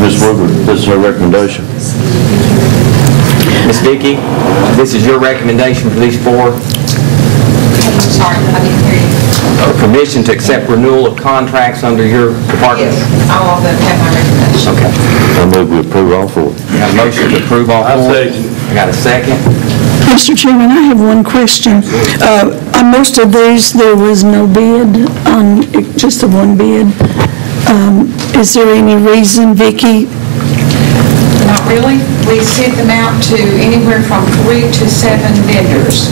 Ms. Woodward, this is her recommendation. Ms. Vicki, this is your recommendation for these 4? Sorry, I didn't hear you. Permission to accept renewal of contracts under your department? Yes, all of them have my recommendation. Okay. I move we approve all 4. Got a motion to approve all 4? I second. I got a second. Mr. Chairman, I have one question. On most of these, there was no bid, on just the one bid. Is there any reason, Vicki? Not really. We sent them out to anywhere from 3 to 7 vendors.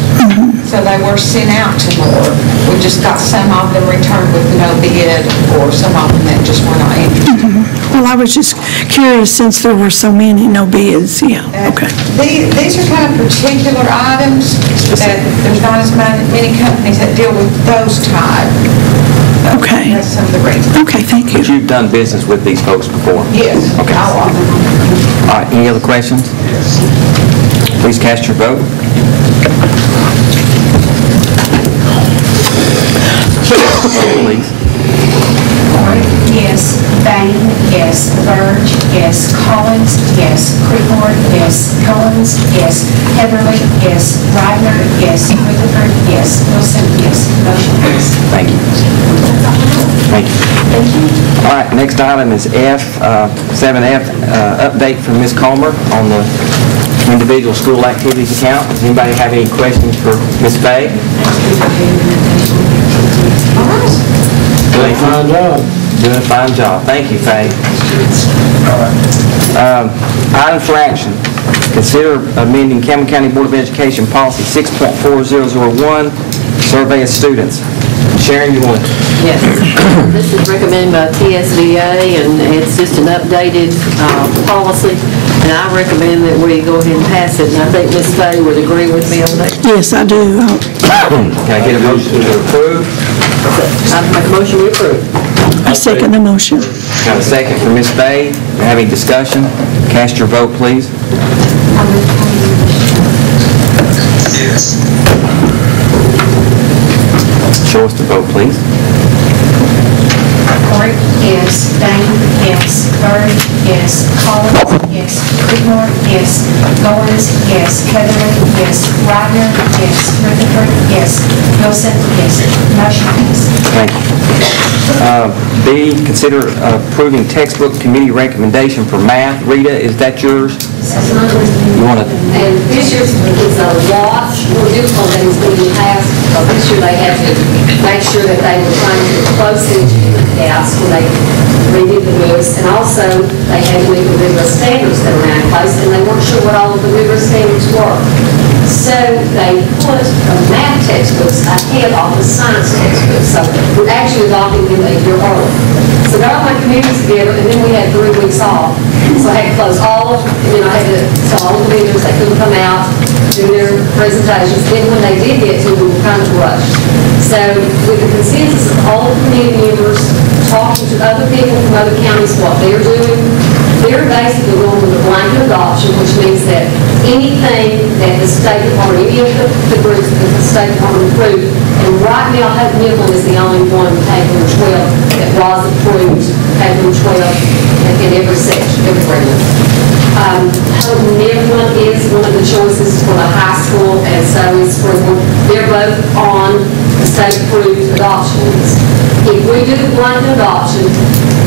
So they were sent out to more. We just got some of them returned with no bid, or some of them that just were not interested. Well, I was just curious, since there were so many no bids, yeah, okay. These are kind of particular items that there's not as many companies that deal with those type. Okay. That's some of the reasons. Okay, thank you. But you've done business with these folks before? Yes. Okay. All of them. All right, any other questions? Please cast your vote. Please. Ford, yes. Bain, yes. Burge, yes. Collins, yes. Creekmore, yes. Collins, yes. Heatherly, yes. Ryder, yes. Rutherford, yes. Wilson, yes. Motion passed. Thank you. Thank you. All right, next item is F, 7F, update from Ms. Comer on the individual school activities account. Does anybody have any questions for Ms. Fay? Doing a fine job. Doing a fine job. Thank you, Fay. Item for action. Consider amending Campbell County Board of Education Policy 6.4001, survey of students. Sharon, you want to? Yes. This is recommended by TSBA, and it's just an updated policy, and I recommend that we go ahead and pass it, and I think Ms. Fay would agree with me on that. Yes, I do. Can I get a motion to approve? I make a motion to approve. I second the motion. Got a second for Ms. Fay. Have any discussion? Cast your vote, please. Yes. Show us the vote, please. Ford, yes. Bain, yes. Burge, yes. Collins, yes. Creekmore, yes. Goins, yes. Heatherly, yes. Ryder, yes. Rutherford, yes. Wilson, yes. Motion passed. Thank you. B, consider approving textbook committee recommendation for math. Rita, is that yours? You want to? And this year's is a lot more difficult than it's been in the past, because this year they had to make sure that they were trying to close the gaps when they redid the books, and also they had to meet the rigorous standards that are now in place, and they weren't sure what all of the rigorous standards were. So they put math textbooks ahead of the science textbooks, so we're actually adopting them a year early. So got all my committees together, and then we had 3 weeks off. So I had to close all of, and then I had to tell all the vendors they couldn't come out, do their presentations. Then when they did get to, we were kind of rushed. So with the consensus of all the committee members, talking to other people from other counties, what they're doing, they're basically going with a blanket adoption, which means that anything that the State Department, any of the groups that the State Department approved, and right now Hope Middle is the only one in Cable 12 that was approved, Cable 12 in every section, every grade. Hope Middle is one of the choices for the high school, and so is for, they're both on the state approved adoption list. If we do the blanket adoption,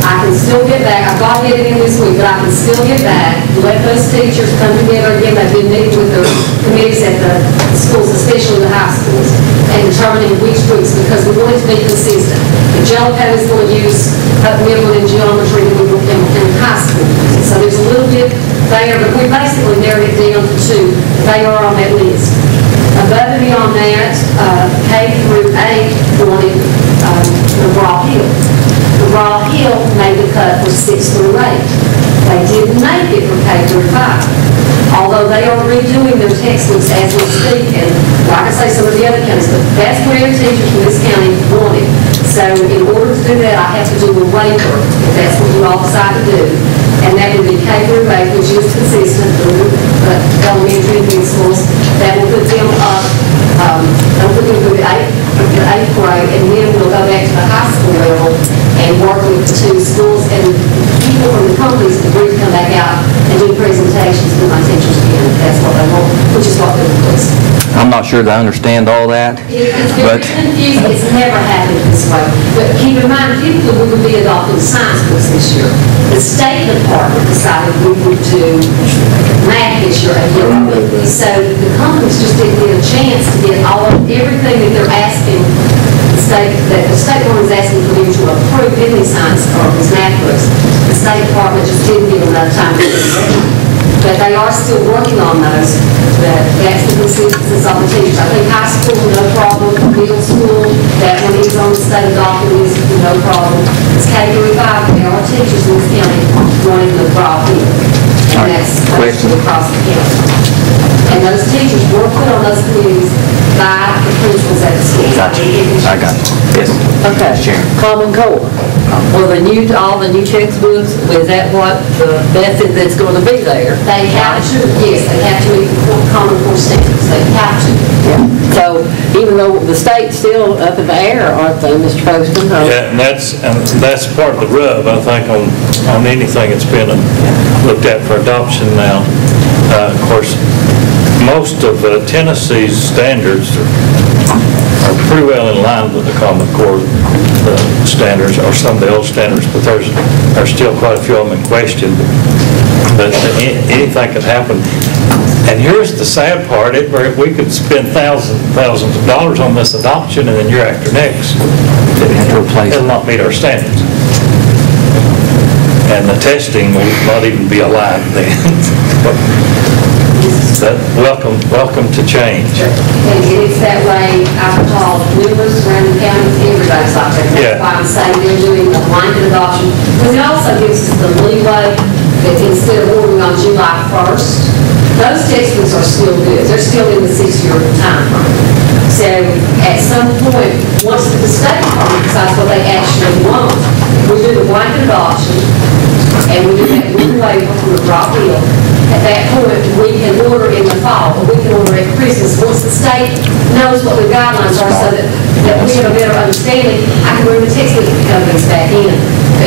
I can still get back, I've got to get it in this week, but I can still get back, let those teachers come together again. They've been meeting with their committees at the schools, especially the high schools, and determining which groups, because we want it to be consistent. If Jellicoe is going to use middle and geometry, we will in high school. So there's a little bit there, but we basically narrowed it down to 2. They are on that list. Above and beyond that, K through 8 wanted McGraw-Hill. McGraw-Hill made the cut for 6 through 8. They didn't make it for K through 5. Although they are redoing their textbooks as we speak, and like I say, some of the other counties, but that's what every teacher from this county wanted. So in order to do that, I have to do a waiver, if that's what you all decide to do. and that would be K through 8, which is consistent with elementary and middle schools. That will put them up, they'll put them through the eighth grade, and then we'll go back to the high school level and work with the two schools, and people from the companies agree to come back out and do presentations with my teachers again. That's what they want, which is what they're requesting. I'm not sure that I understand all that, It's very but confusing. It's never happened this way. But keep in mind, typically we would be adopting science books this year. The State Department decided we would do math this year again. So the companies just didn't get a chance to get everything that they're asking that the State Board is asking for them to approve in these science or these math books. The State Department just didn't give them enough time to get it ready. But they are still working on those. That's the consensus of the teachers. I think high school, no problem. Middle school, that one is on the state document, is no problem. It's K through 5, there are teachers in this county wanting to drop in. And that's across the county. And those teachers were put on those committees by the principals at the school. Gotcha. I got it. Yes. Okay. Sharon. Common Core. Well, all the new textbooks, is that what the method that's going to be there? They have to, yes, they have to meet the Common Core standards. They have to. Yeah. So even though the state's still up in the air, aren't they, Mr. Poston? Yeah, and that's part of the rub, I think, on anything that's been looked at for adoption now. Of course, most of Tennessee's standards are pretty well in line with the Common Core standards, or some of the old standards, but there's still quite a few of them in question. But anything could happen. And here's the sad part, we could spend thousands of dollars on this adoption, and then year after next, it'll not meet our standards. And the testing will not even be aligned then. But welcome to change. And it's that way. I've called numerous surrounding counties, everybody's like that. That's why I'm saying they're doing a blanket adoption. Because it also gives us the leeway that instead of ordering on July 1st, those textbooks are still good. They're still in the 6-year time frame. So at some point, once the State Department decides what they actually want, we do the blanket adoption, and we do that one waiver from the drop deal. At that point, we can order in the fall, or we can order at Christmas. Once the state knows what the guidelines are so that we have a better understanding, I can bring the textbook companies back in.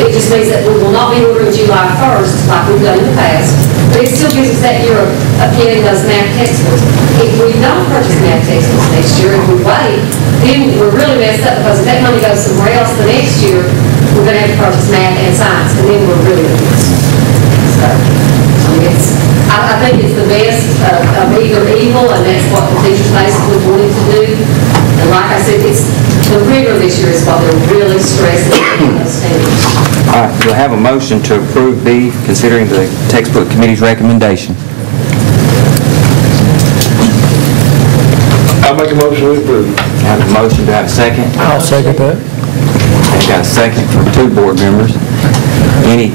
It just means that we will not be ordering July 1st like we've done in the past, but it still gives us that year of getting those math textbooks. If we don't purchase math textbooks next year, if we wait, then we're really messed up, because if that money goes somewhere else the next year, we're going to have to purchase math and science, and then we're really messed up. I think it's the best of either evil, and that's what the teachers basically wanted to do. And like I said, it's the rigor this year is what they're really stressing in those standards. All right, we'll have a motion to approve B, considering the textbook committee's recommendation. I'll make a motion to approve. Have a motion, to have a second? I'll second that. I've got a second from 2 board members. Any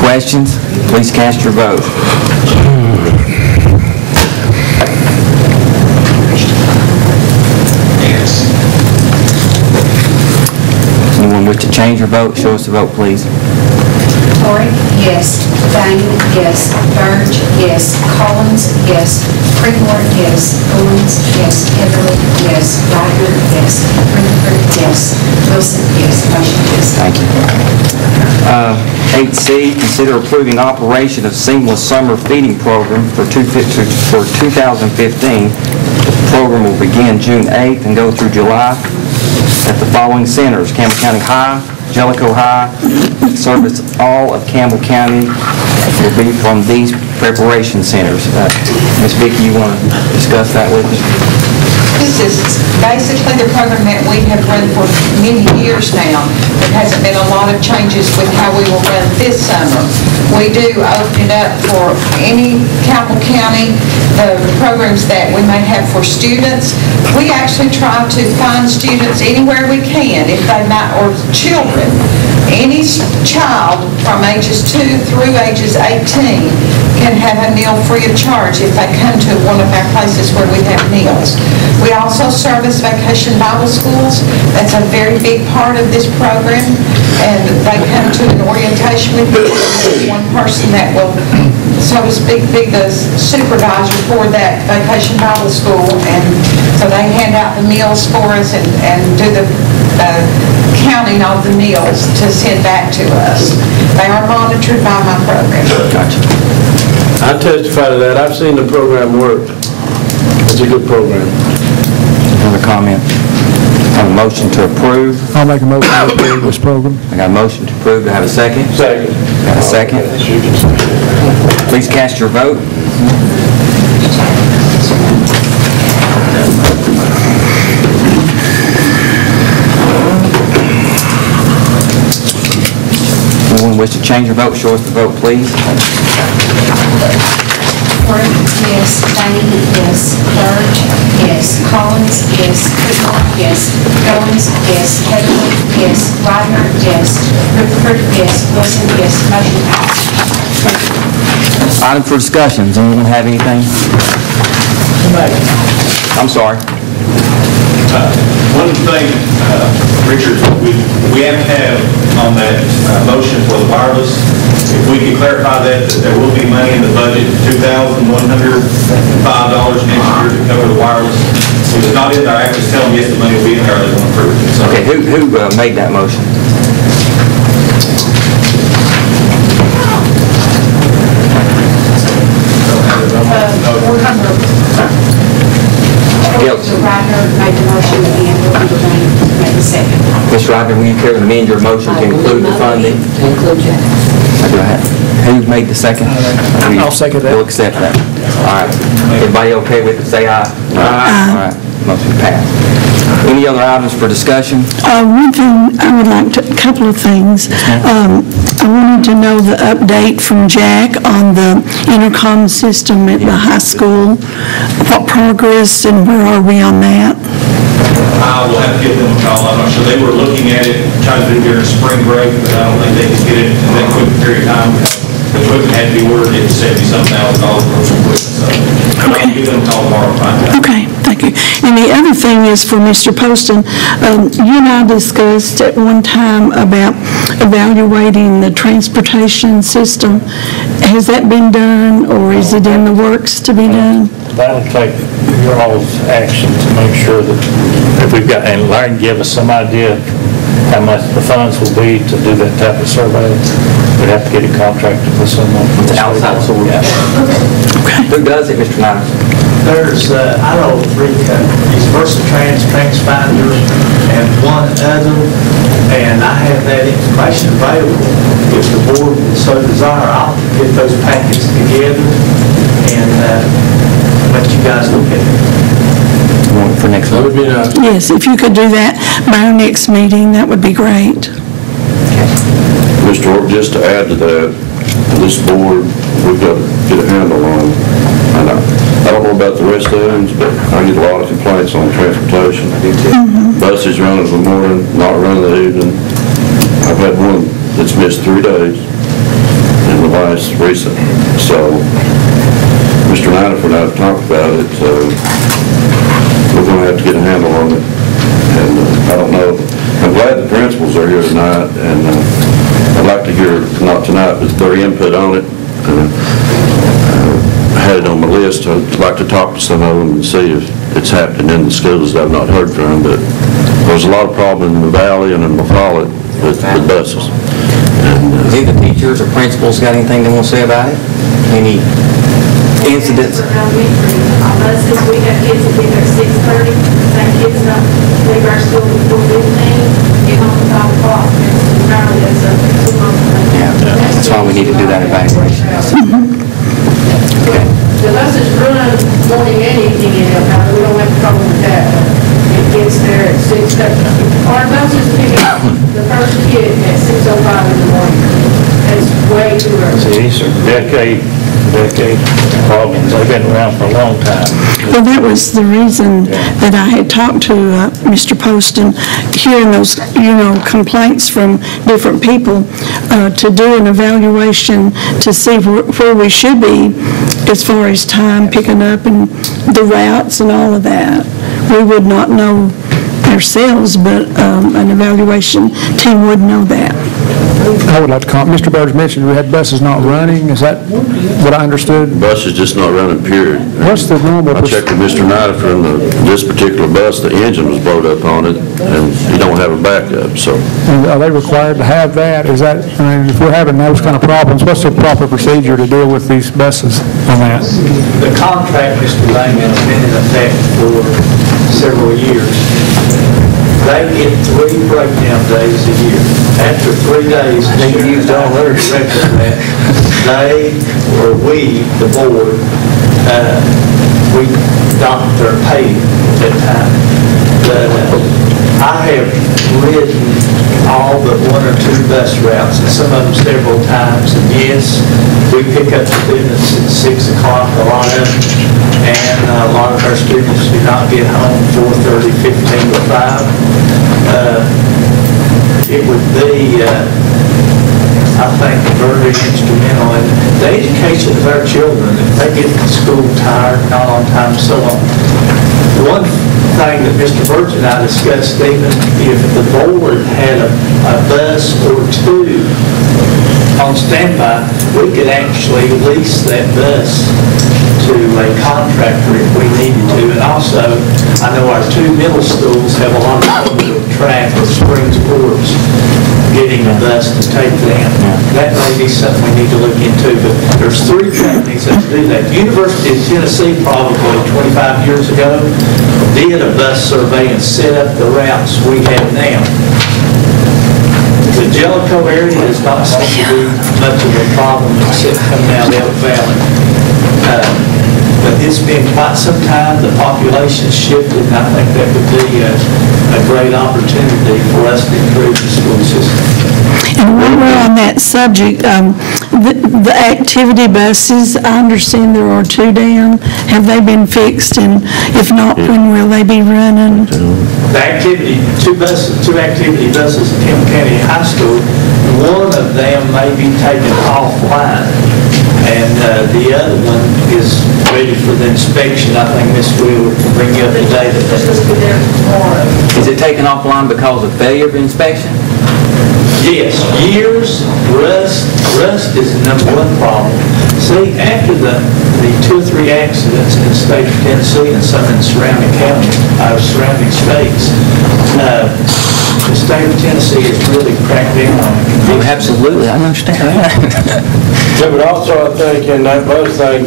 questions? Please cast your vote. Anyone wish to change your vote? Show us the vote, please. Torrey? Yes. Dane? Yes. Burge? Yes. Collins? Yes. Creekmore? Yes. Owens? Yes. Heatherly? Yes. Ryder? Yes. Rutherford? Yes. Wilson? Yes. Motion yes. Thank you. 8C, consider approving operation of seamless summer feeding program for 2015. The program will begin June 8th and go through July at the following centers: Campbell County High, Jellicoe High. Service all of Campbell County will be from these preparation centers. Ms. Vicki, you want to discuss that with us? This is basically the program that we have run for many years now. There hasn't been a lot of changes with how we will run this summer. We do open it up for any Campbell County, the programs that we may have for students. We actually try to find students anywhere we can, if they might, or children. Any child from ages 2 through ages 18 can have a meal free of charge if they come to one of our places where we have meals. We also service vacation Bible schools. That's a very big part of this program. and they come to an orientation with me. One person that will, so to speak, be the supervisor for that Vacation Bible School, and so they hand out the meals for us and do the counting of the meals to send back to us. They are monitored by my program. Gotcha. I testify to that. I've seen the program work. It's a good program. Another comment? Have a motion to approve. I'll make a motion to approve this program. I got a motion to approve. Do I have a second? Second. Got a second? Please cast your vote. Anyone wish to change your vote, show us the vote, please. Ford, yes. Bailey, yes. Bird, yes. Collins, yes. Whitmore, yes. Goins, yes. Heatherly, yes. Widener, yes. Rutherford, yes. Wilson, yes. Motion passed. Item for discussion. Does anyone have anything? I'm sorry. One thing, Richard, we have to have on that motion for the wireless, if we can clarify that there will be money in the budget, $2,105 next year to cover the wireless. If it's not in there, I have to tell them, yes, the money will be in there, they want to approve it. So, Okay, who made that motion? Mr. Ryder made the motion and Will Beaver made the second. Ms. Ryder, will you care to amend your motion to include the funding? To include Jack. Who made the second? I'll second that. You'll accept that. All right. Everybody okay with it? Say aye. Aye. All right. Motion passed. Any other items for discussion? One thing I would like to, a couple of things. I wanted to know the update from Jack on the intercom system at the high school. What progress and where are we on that? I will have to give them a call. I'm not sure. They were looking at it, trying to do it during spring break, but I don't think they could get it in that quick period of time. The equipment had to be ordered at $70-something thousand for some equipment, so I'll give them a call tomorrow and find out. Okay, thank you. And the other thing is for Mr. Poston, you and I discussed at one time about evaluating the transportation system. Has that been done, or is it in the works to be done? That'll take your all's action to make sure that if we've got, and Larry can give us some idea how much the funds will be to do that type of survey. We'd have to get it contracted with someone. It's outside source. Who does it, Mr. Niles? There's, I know, three companies, Versatrans, TransFinder, and one other, and I have that information available. If the board would so desire, I'll get those packets together and let you guys look at it. For next month? Yes, if you could do that by our next meeting, that would be great. Mr. Orr, just to add to that, this board, we've got to get a handle on, and I don't know about the rest of them, but I get a lot of complaints on transportation. Buses running in the morning, not running in the evening. I've had one that's missed 3 days in the last recent. So, Mr. Nidifer and I have talked about it. We're going to have to get a handle on it. And I don't know. I'm glad the principals are here tonight, and I'd like to hear, not tonight, but their input on it. I had it on my list. I'd like to talk to some of them and see if it's happening in the schools that I've not heard from, but there's a lot of problem in the Valley and in the Follett with buses. Has either teachers or principals got anything they want to say about it? Any incidents? On buses, we have kids that leave at 6:30, some kids don't leave our school before 15, get home at 5 o'clock. Apparently that's a 2 month thing. Yeah, that's why we need to do that evaluation. Okay. The buses run morning and evening in El Paso. We don't have a problem with that. It gets there at 6:30. Our buses pick up the first kid at 6:05 in the morning. That's way too early. See, these are decade problems. They've been around for a long time. Well, that was the reason that I had talked to Mr. Poston, hearing those, complaints from different people, to do an evaluation to see where we should be as far as time picking up and the routes and all of that. We would not know ourselves, but an evaluation team would know that. I would like to comment, Mr. Burge mentioned we had buses not running. Is that what I understood? Bus is just not running, period. What's the normal? I checked with Mr. Knight from this particular bus, the engine was blowed up on it, and he don't have a backup, so. And are they required to have that? Is that, I mean, if we're having those kind of problems, what's the proper procedure to deal with these buses on that? The contract, Mr. Lane, has been in effect for several years. They get 3 breakdown days a year. After 3 days, they used all theirs. They, or we, the board, we docked their pay at that time. But I have ridden all but 1 or 2 bus routes, and some of them several times. And yes, we pick up students at 6 o'clock, a lot of them, and a lot of our students do not get home 4:30, 15 to 5. It would be, I think, very instrumental in the education of our children. If they get to school tired, not on time, so on. One thing that Mr. Burge and I discussed, even if the board had a bus or 2 on standby, we could actually lease that bus to a contractor if we needed to. And also, I know our 2 middle schools have a lot of trouble with track or spring sports getting a bus to take them. That may be something we need to look into, but there's 3 companies that do that. University of Tennessee, probably 25 years ago, did a bus survey and set up the routes we have now. The Jellicoe area is not seem to be much of a problem except coming out of Elk Valley. But it's been quite some time, the population's shifted, and I think that would be a great opportunity for us to improve the school system. And when we're on that subject, the activity buses, I understand there are 2 down. Have they been fixed? And if not, when will they be running? The activity, 2 activity buses at Campbell County High School, one of them may be taken offline, and the other one is ready for the inspection. I think Ms. Wheeler will bring you up to date. Is it taken offline because of failure of inspection? Yes, years, rust is the #1 problem. See, after the 2 or 3 accidents in the state of Tennessee and some in surrounding counties, surrounding states, the state of Tennessee has really cracked down on it. Oh, absolutely, I understand that. Yeah, but also I think in that bus thing,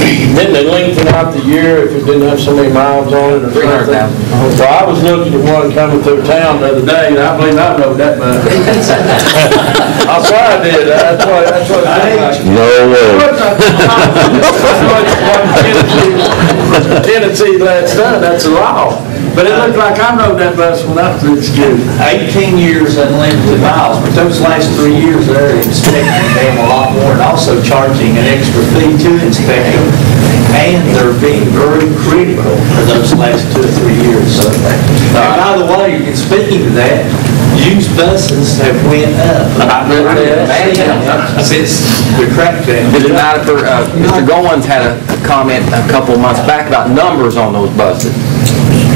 didn't they lengthen out the year if it didn't have so many miles on it or something? 300,000. Well, I was looking at one coming through town the other day, and I believe I rode that bus. I swear I did. That's what I think. No way. Tennessee last done, that's a law. But it looked like I rode that bus when I was in school. 18 years unlimited miles, but those last 3 years, they're inspecting them a lot more and also charging an extra fee to inspect them. And they're being very critical for those last 2 or 3 years. So, and by the way, speaking to that, used buses have went up. Since the crackdown. Mr. Nidifer, Mr. Goins had a comment a couple of months back about numbers on those buses.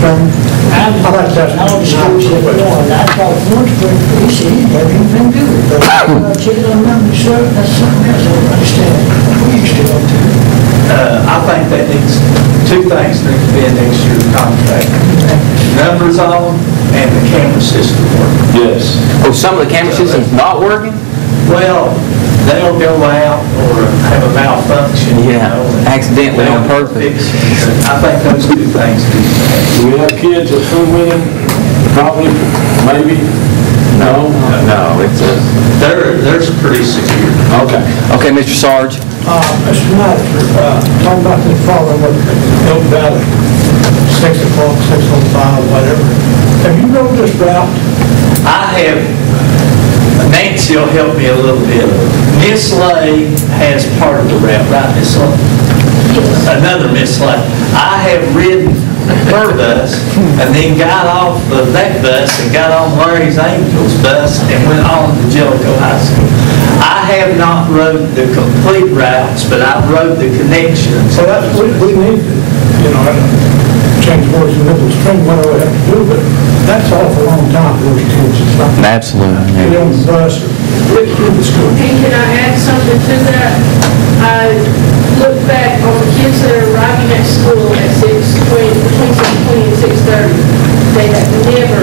I'd like to ask all the schools that were going, I thought once, but you see, everything been good. But chicken on number, sir, that's something else I don't understand. We used to go to. I think that needs, 2 things need to be in next year's contract. Numbers on and the camera system working. Yes. Oh, some of the camera systems not working? Well, they'll go out or have a malfunction, you know. Accidentally on purpose. I think those 2 things do. Do we have kids at school with them? Probably, maybe? No? No, it's a... They're pretty secure. Okay. Okay, Mr. Sarge. Mr. Knight, talking about the following with Elk Valley, 6 o'clock, 6:05, whatever. Have you rode this route? I have. Nancy will help me a little bit. Miss Lay has part of the route, right, Miss Lay? Another Miss Lay. I have ridden her bus and then got off of that bus and got on Larry's Angels bus and went on to Jellicoe High School. I have not rode the complete routes, but I've rode the connections. So that's, we need to, change words in the middle of the string, whatever we have to do, but that's awful long time for those kids. It's like, Absolutely. get on the bus or get to the school. And can I add something to that? I look back on the kids that are arriving at school at 6:20, between 6:20 and 6:30. They have never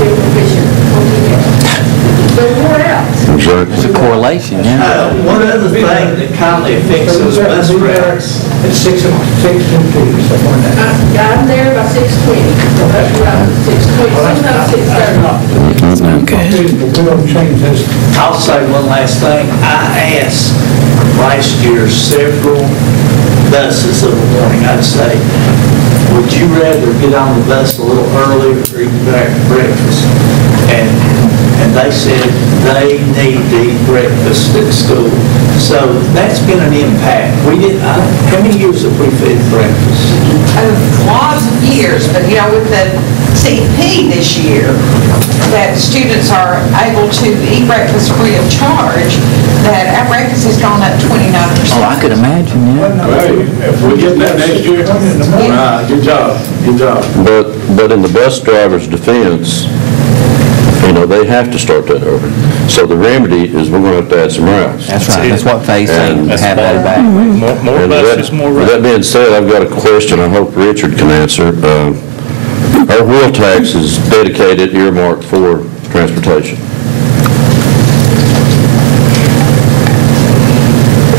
been proficient on TCAS. They're wore out. It's a correlation, yeah. One other thing that kind of affects those bus routes. It's 6:15, something like that. I'm there by 6:20. That's right, 6:20, sometimes 6:30. We don't change this. I'll say one last thing. I asked last year several buses of the morning, I'd say, would you rather get on the bus a little early or eat back breakfast? And they said they need to eat breakfast at school. So that's been an impact. We didn't, how many years have we fed breakfast? Lots of years, but you know, with the CP this year, that students are able to eat breakfast free of charge, that our breakfast has gone up 29%. Oh, I could imagine, yeah. Hey, if we get that next year, good job, good job. But in the bus driver's defense, you know, they have to start that over. So the remedy is we're going to have to add some routes. That's right, that's what Faye's saying, And- have that back. More And buses, more with routes. that being said, I've got a question I hope Richard can answer. Our wheel tax is dedicated, earmarked for transportation.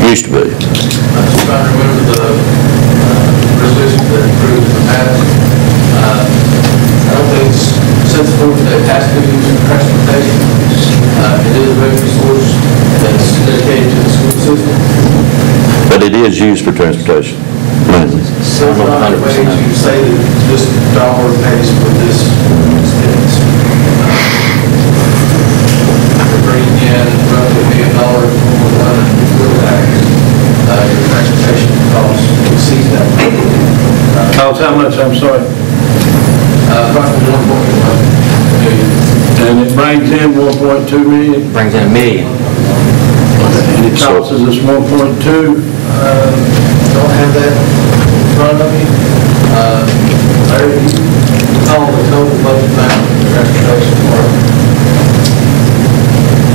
Used to be. I'm just trying to remember the resolution that approved in the past. I don't think it's sensible that it has to be used for transportation. It is a revenue source that's dedicated to the school system. But it is used for transportation. Mainly. So I'm not way to say that this dollar pays for this expense. We're bringing in roughly $1 million more than wheel tax. Your transportation costs exceeds that. Cost how much, I'm sorry? Approximately 1.1 million. And it brings in 1.2 million, Brings in $1 million. and it costs us 1.2. Don't have that in front of me. Larry, you call the total budget amount for transportation department.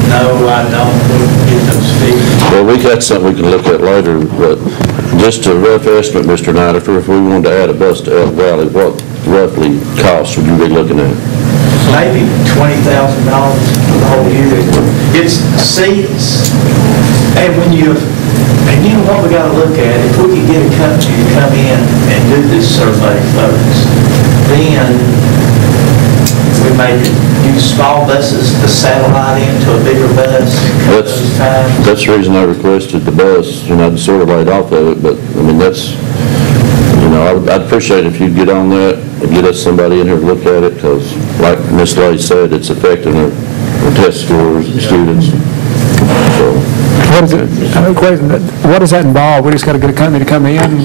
No, I don't. We can get those figures. Well, we got something we can look at later, but just a rough estimate, Mr. Nidifer, if we wanted to add a bus to Elk Valley, what roughly cost would you be looking at? Maybe $20,000 for the whole year. It's seats, and you know what we gotta look at, if we could get a company to come in and do this survey, folks, then we may use small buses to satellite into a bigger bus, cut those times. That's the reason I requested the bus, and I'd sort of laid off of it, but, I mean, that's, you know, I'd appreciate it if you'd get on that and get us somebody in here to look at it, because like Ms. Lay said, it's affecting our test scores and students. So, What is it, I have a question, what does that involve? We just got to get a company to come in?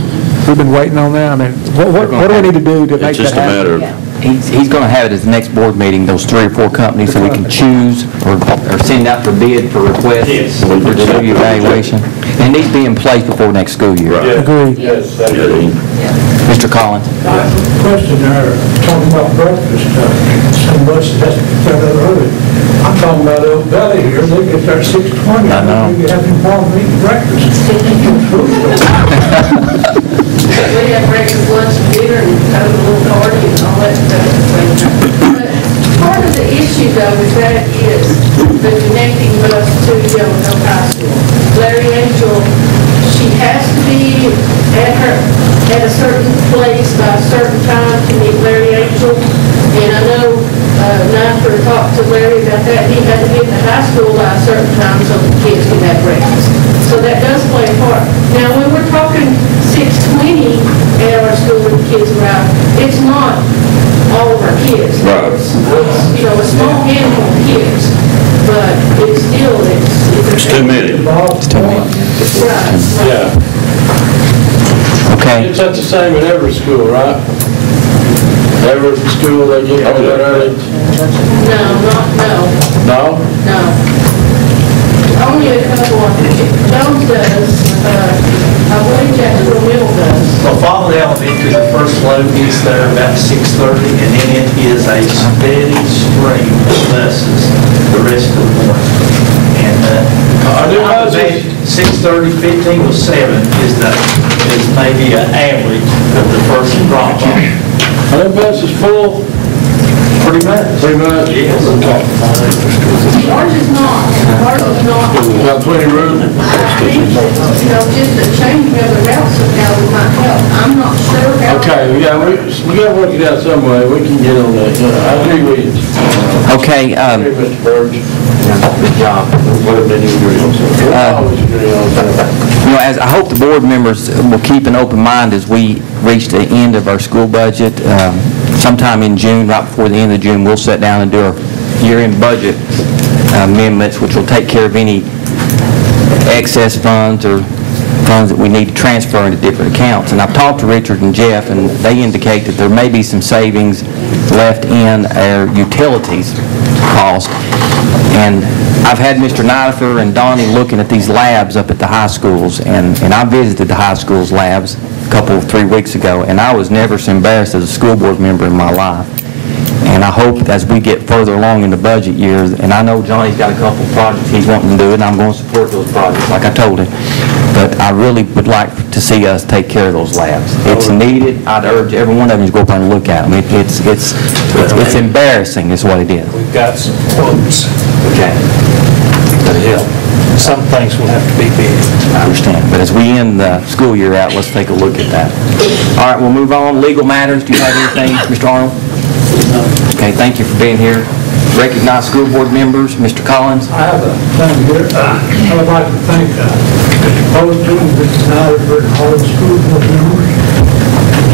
We've been waiting on that? I mean, what do we need to do to make it's that just a happen? matter of, He's going to have it at the next board meeting, those 3 or 4 companies, so we can choose or send out for bid for requests Yes. for the evaluation. And it needs to be in place before next school year. Agreed. Yes, that is. Mr. Collins? Question there, talking about breakfast, some buses has to get there early. I'm talking about Elk Valley here, they get there at 6:20. I know. You have any problem eating breakfast? We have breakfast, lunch, and dinner, and have a little party and all that stuff. But part of the issue though with that is the connecting bus to Yellowstone High School. Larry Angel, she has to be at a certain place by a certain time to meet Larry Angel. And I know Nyfer talked to Larry about that. He had to get to high school by a certain time so the kids could have breakfast. So that does play a part. Now, when we're talking 6:20 at our school when the kids arrive, it's not all of our kids. Right. It's, you know, a small handful of kids, but it's still, it's too many. It's too many. Right. Yeah. Okay. It's the same in every school, right? Every school, they get there early? No. Only a couple of, Jones does, I believe Jacksonville Middle does. Well, following the elementary, the first load gets there about 6:30, and then it is a steady stream of buses the rest of the morning. And Are there buses? 6:30, 15 to 7 is maybe an average of the first drop off. Are them buses full? Pretty much. Pretty much? Yes. Ours is not, ours is not. About 20 rooms? I think, just the change of the routes of how we might help. I'm not sure how. Okay, we got to work it out some way. We can get on that. I agree with you. Okay, Mr. Burge. good job. Whatever they need to agree on. We always agree on that. As I hope the board members will keep an open mind as we reach the end of our school budget. Sometime in June, right before the end of June, we'll sit down and do our year-end budget amendments, which will take care of any excess funds or funds that we need to transfer into different accounts. And I've talked to Richard and Jeff, and they indicate that there may be some savings left in our utilities cost. And I've had Mr. Nidifer and Donnie looking at these labs up at the high schools, and I visited the high schools labs a 3 weeks ago, and I was never so embarrassed as a school board member in my life. And I hope as we get further along in the budget year, and I know Johnny's got a couple of projects he's wanting to do, and I'm going to support those projects like I told him, but I really would like to see us take care of those labs. It's needed. I'd urge every one of them to go up and look at them. It's embarrassing is what it is. We've got some quotes. Okay. That'll help. Some things will have to be bid. I understand. But as we end the school year out, let's take a look at that. All right, we'll move on. Legal matters. Do you have anything, Mr. Arnold? Okay, thank you for being here. Recognize school board members. Mr. Collins. I have a thing here. I would like to thank Mr. Poston, Mr. Nidifer, and all the school board members.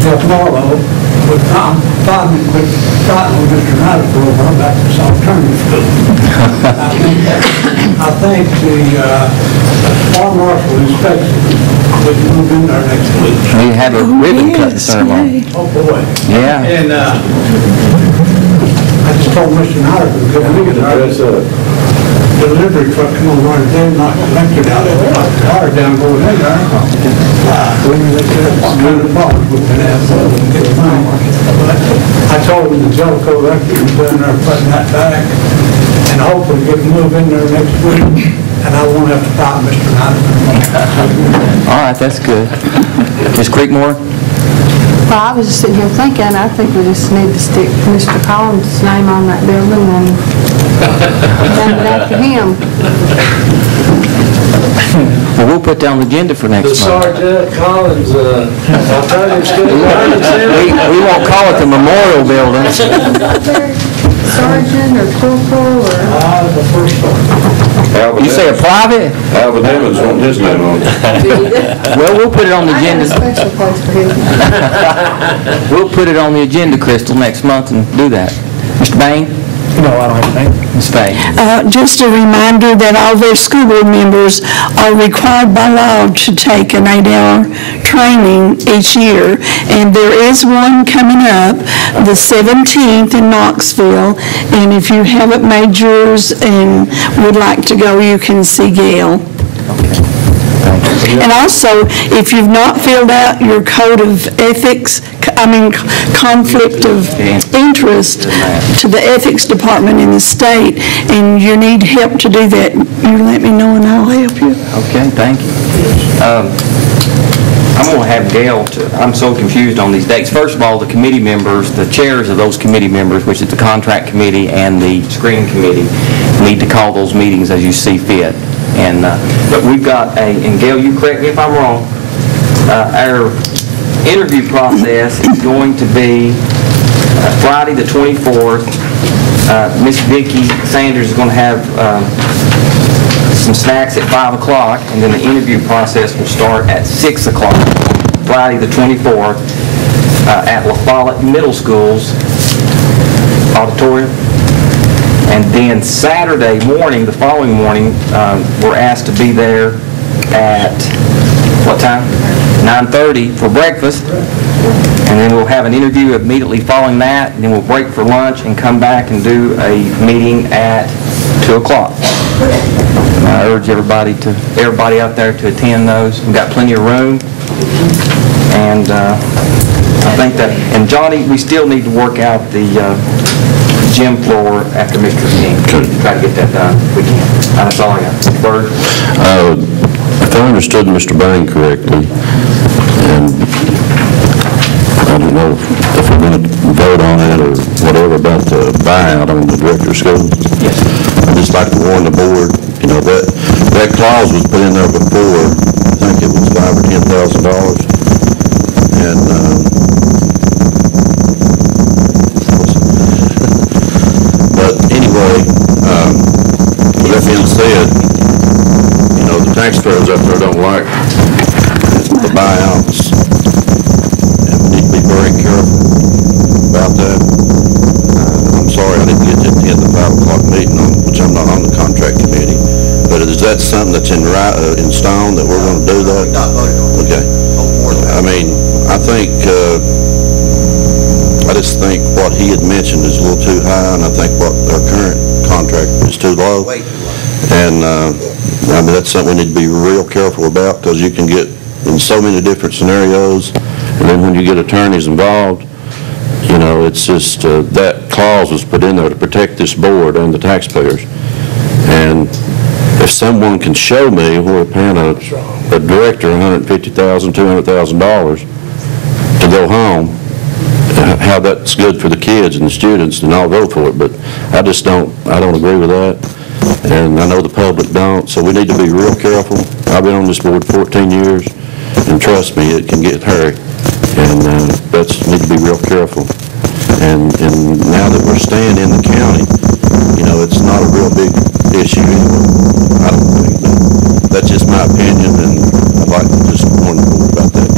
Jeff Marlowe, but I'm fighting with Mr. Nidifer about this alternative school. I think the farm marshal inspection would move in there next week. We have a ribbon cutting ceremony. Oh, boy. Yeah. And I just told Mr. Nidifer, because we get our delivery truck come over and they're not connected out there, not the car down going in there. When they get some good problems with the asphalt and get mine. But I told them the Jellicoe electric was down there putting that back, and hopefully get moved in there next week, and I won't have to fight Mr. Nidifer. All right, that's good. Ms. Creekmore? Well, I was just sitting here thinking, I think we just need to stick Mr. Collins' name on that building and name it after him. Well, we'll put down the agenda for next month. Sergeant Collins, alternative school. We won't call it the Memorial Building. Sergeant or corporal or... The first one. You say a private? Alvin Evans on his name on it. Well, we'll put it on the I got a agenda. special place for him. We'll put it on the agenda, Crystal, next month and do that. Mr. Bain? No, I don't have anything. Ms. Faye? Just a reminder that all their school board members are required by law to take an 8-hour training each year, and there is one coming up the 17th in Knoxville, and if you haven't made yours and would like to go, you can see Gail. And also, if you've not filled out your code of ethics, conflict of interest to the ethics department in the state, and you need help to do that, you let me know and I'll help you. Okay, thank you. I'm going to have Gail, I'm so confused on these dates. First of all, the committee members, the chairs of those committee members, which is the contract committee and the screening committee, need to call those meetings as you see fit. But we've got and Gail, you correct me if I'm wrong, our interview process is going to be Friday the 24th. Miss Vicki Sanders is going to have some snacks at 5 o'clock, and then the interview process will start at 6 o'clock, Friday the 24th, at La Follette Middle School's auditorium. And then Saturday morning, the following morning, we're asked to be there at, what time? 9:30 for breakfast. And then we'll have an interview immediately following that, and then we'll break for lunch and come back and do a meeting at 2 o'clock. And I urge everybody out there to attend those. We've got plenty of room. And And I think that, and Johnny, we still need to work out the gym floor after Mr. King, try to get that done if we can. That's all I got. Bird? If I understood Mr. Bain correctly, and I don't know if we're going to vote on it or whatever about the buyout on the director of schools. Yes. I'd just like to warn the board, you know, that clause was put in there before, I think it was $5,000 or $10,000. And, but anyway, with that being said, you know, the taxpayers out there don't like the buyouts. And we need to be very careful about that. I'm sorry I didn't get to attend the 5 o'clock meeting, which I'm not on the contract committee. But is that something that's in stone that we're going to do that? Not voted on. Okay. I mean, I just think what he had mentioned is a little too high, and I think what our current contract is too low. And, I mean, that's something we need to be real careful about, because you can get in so many different scenarios, and then when you get attorneys involved, you know, it's just, that clause was put in there to protect this board and the taxpayers. And if someone can show me where we're paying a director $150,000, $200,000 to go home, how that's good for the kids and the students, then I'll vote for it. But I don't agree with that. And I know the public don't, so we need to be real careful. I've been on this board 14 years, and trust me, it can get hairy. And need to be real careful. And now that we're staying in the county, you know, it's not a real big issue anymore. I don't think, but that's just my opinion, and I'd like to just warn the board about that.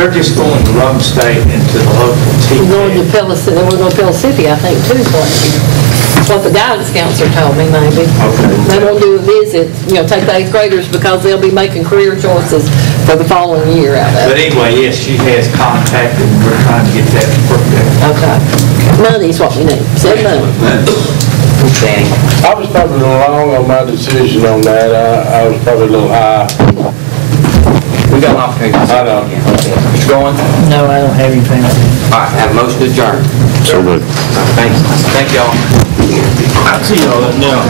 They're just going to Rome State into the local team. We're going to Pellissippi, I think, too, what the guidance counselor told me, maybe. Okay. They want to do a visit, you know, take the 8th graders, because they'll be making career choices for the following year out of But it. anyway, yes, she has contacted, and we're trying to get that worked out. Okay. Money's what we need. Send money. I was probably a little long on my decision on that. I was probably a little high. We got an opportunity to I know. Mr. Goins? No, I don't have anything. All right, have a motion to adjourn. So good. Thank y'all. I'll see y'all now.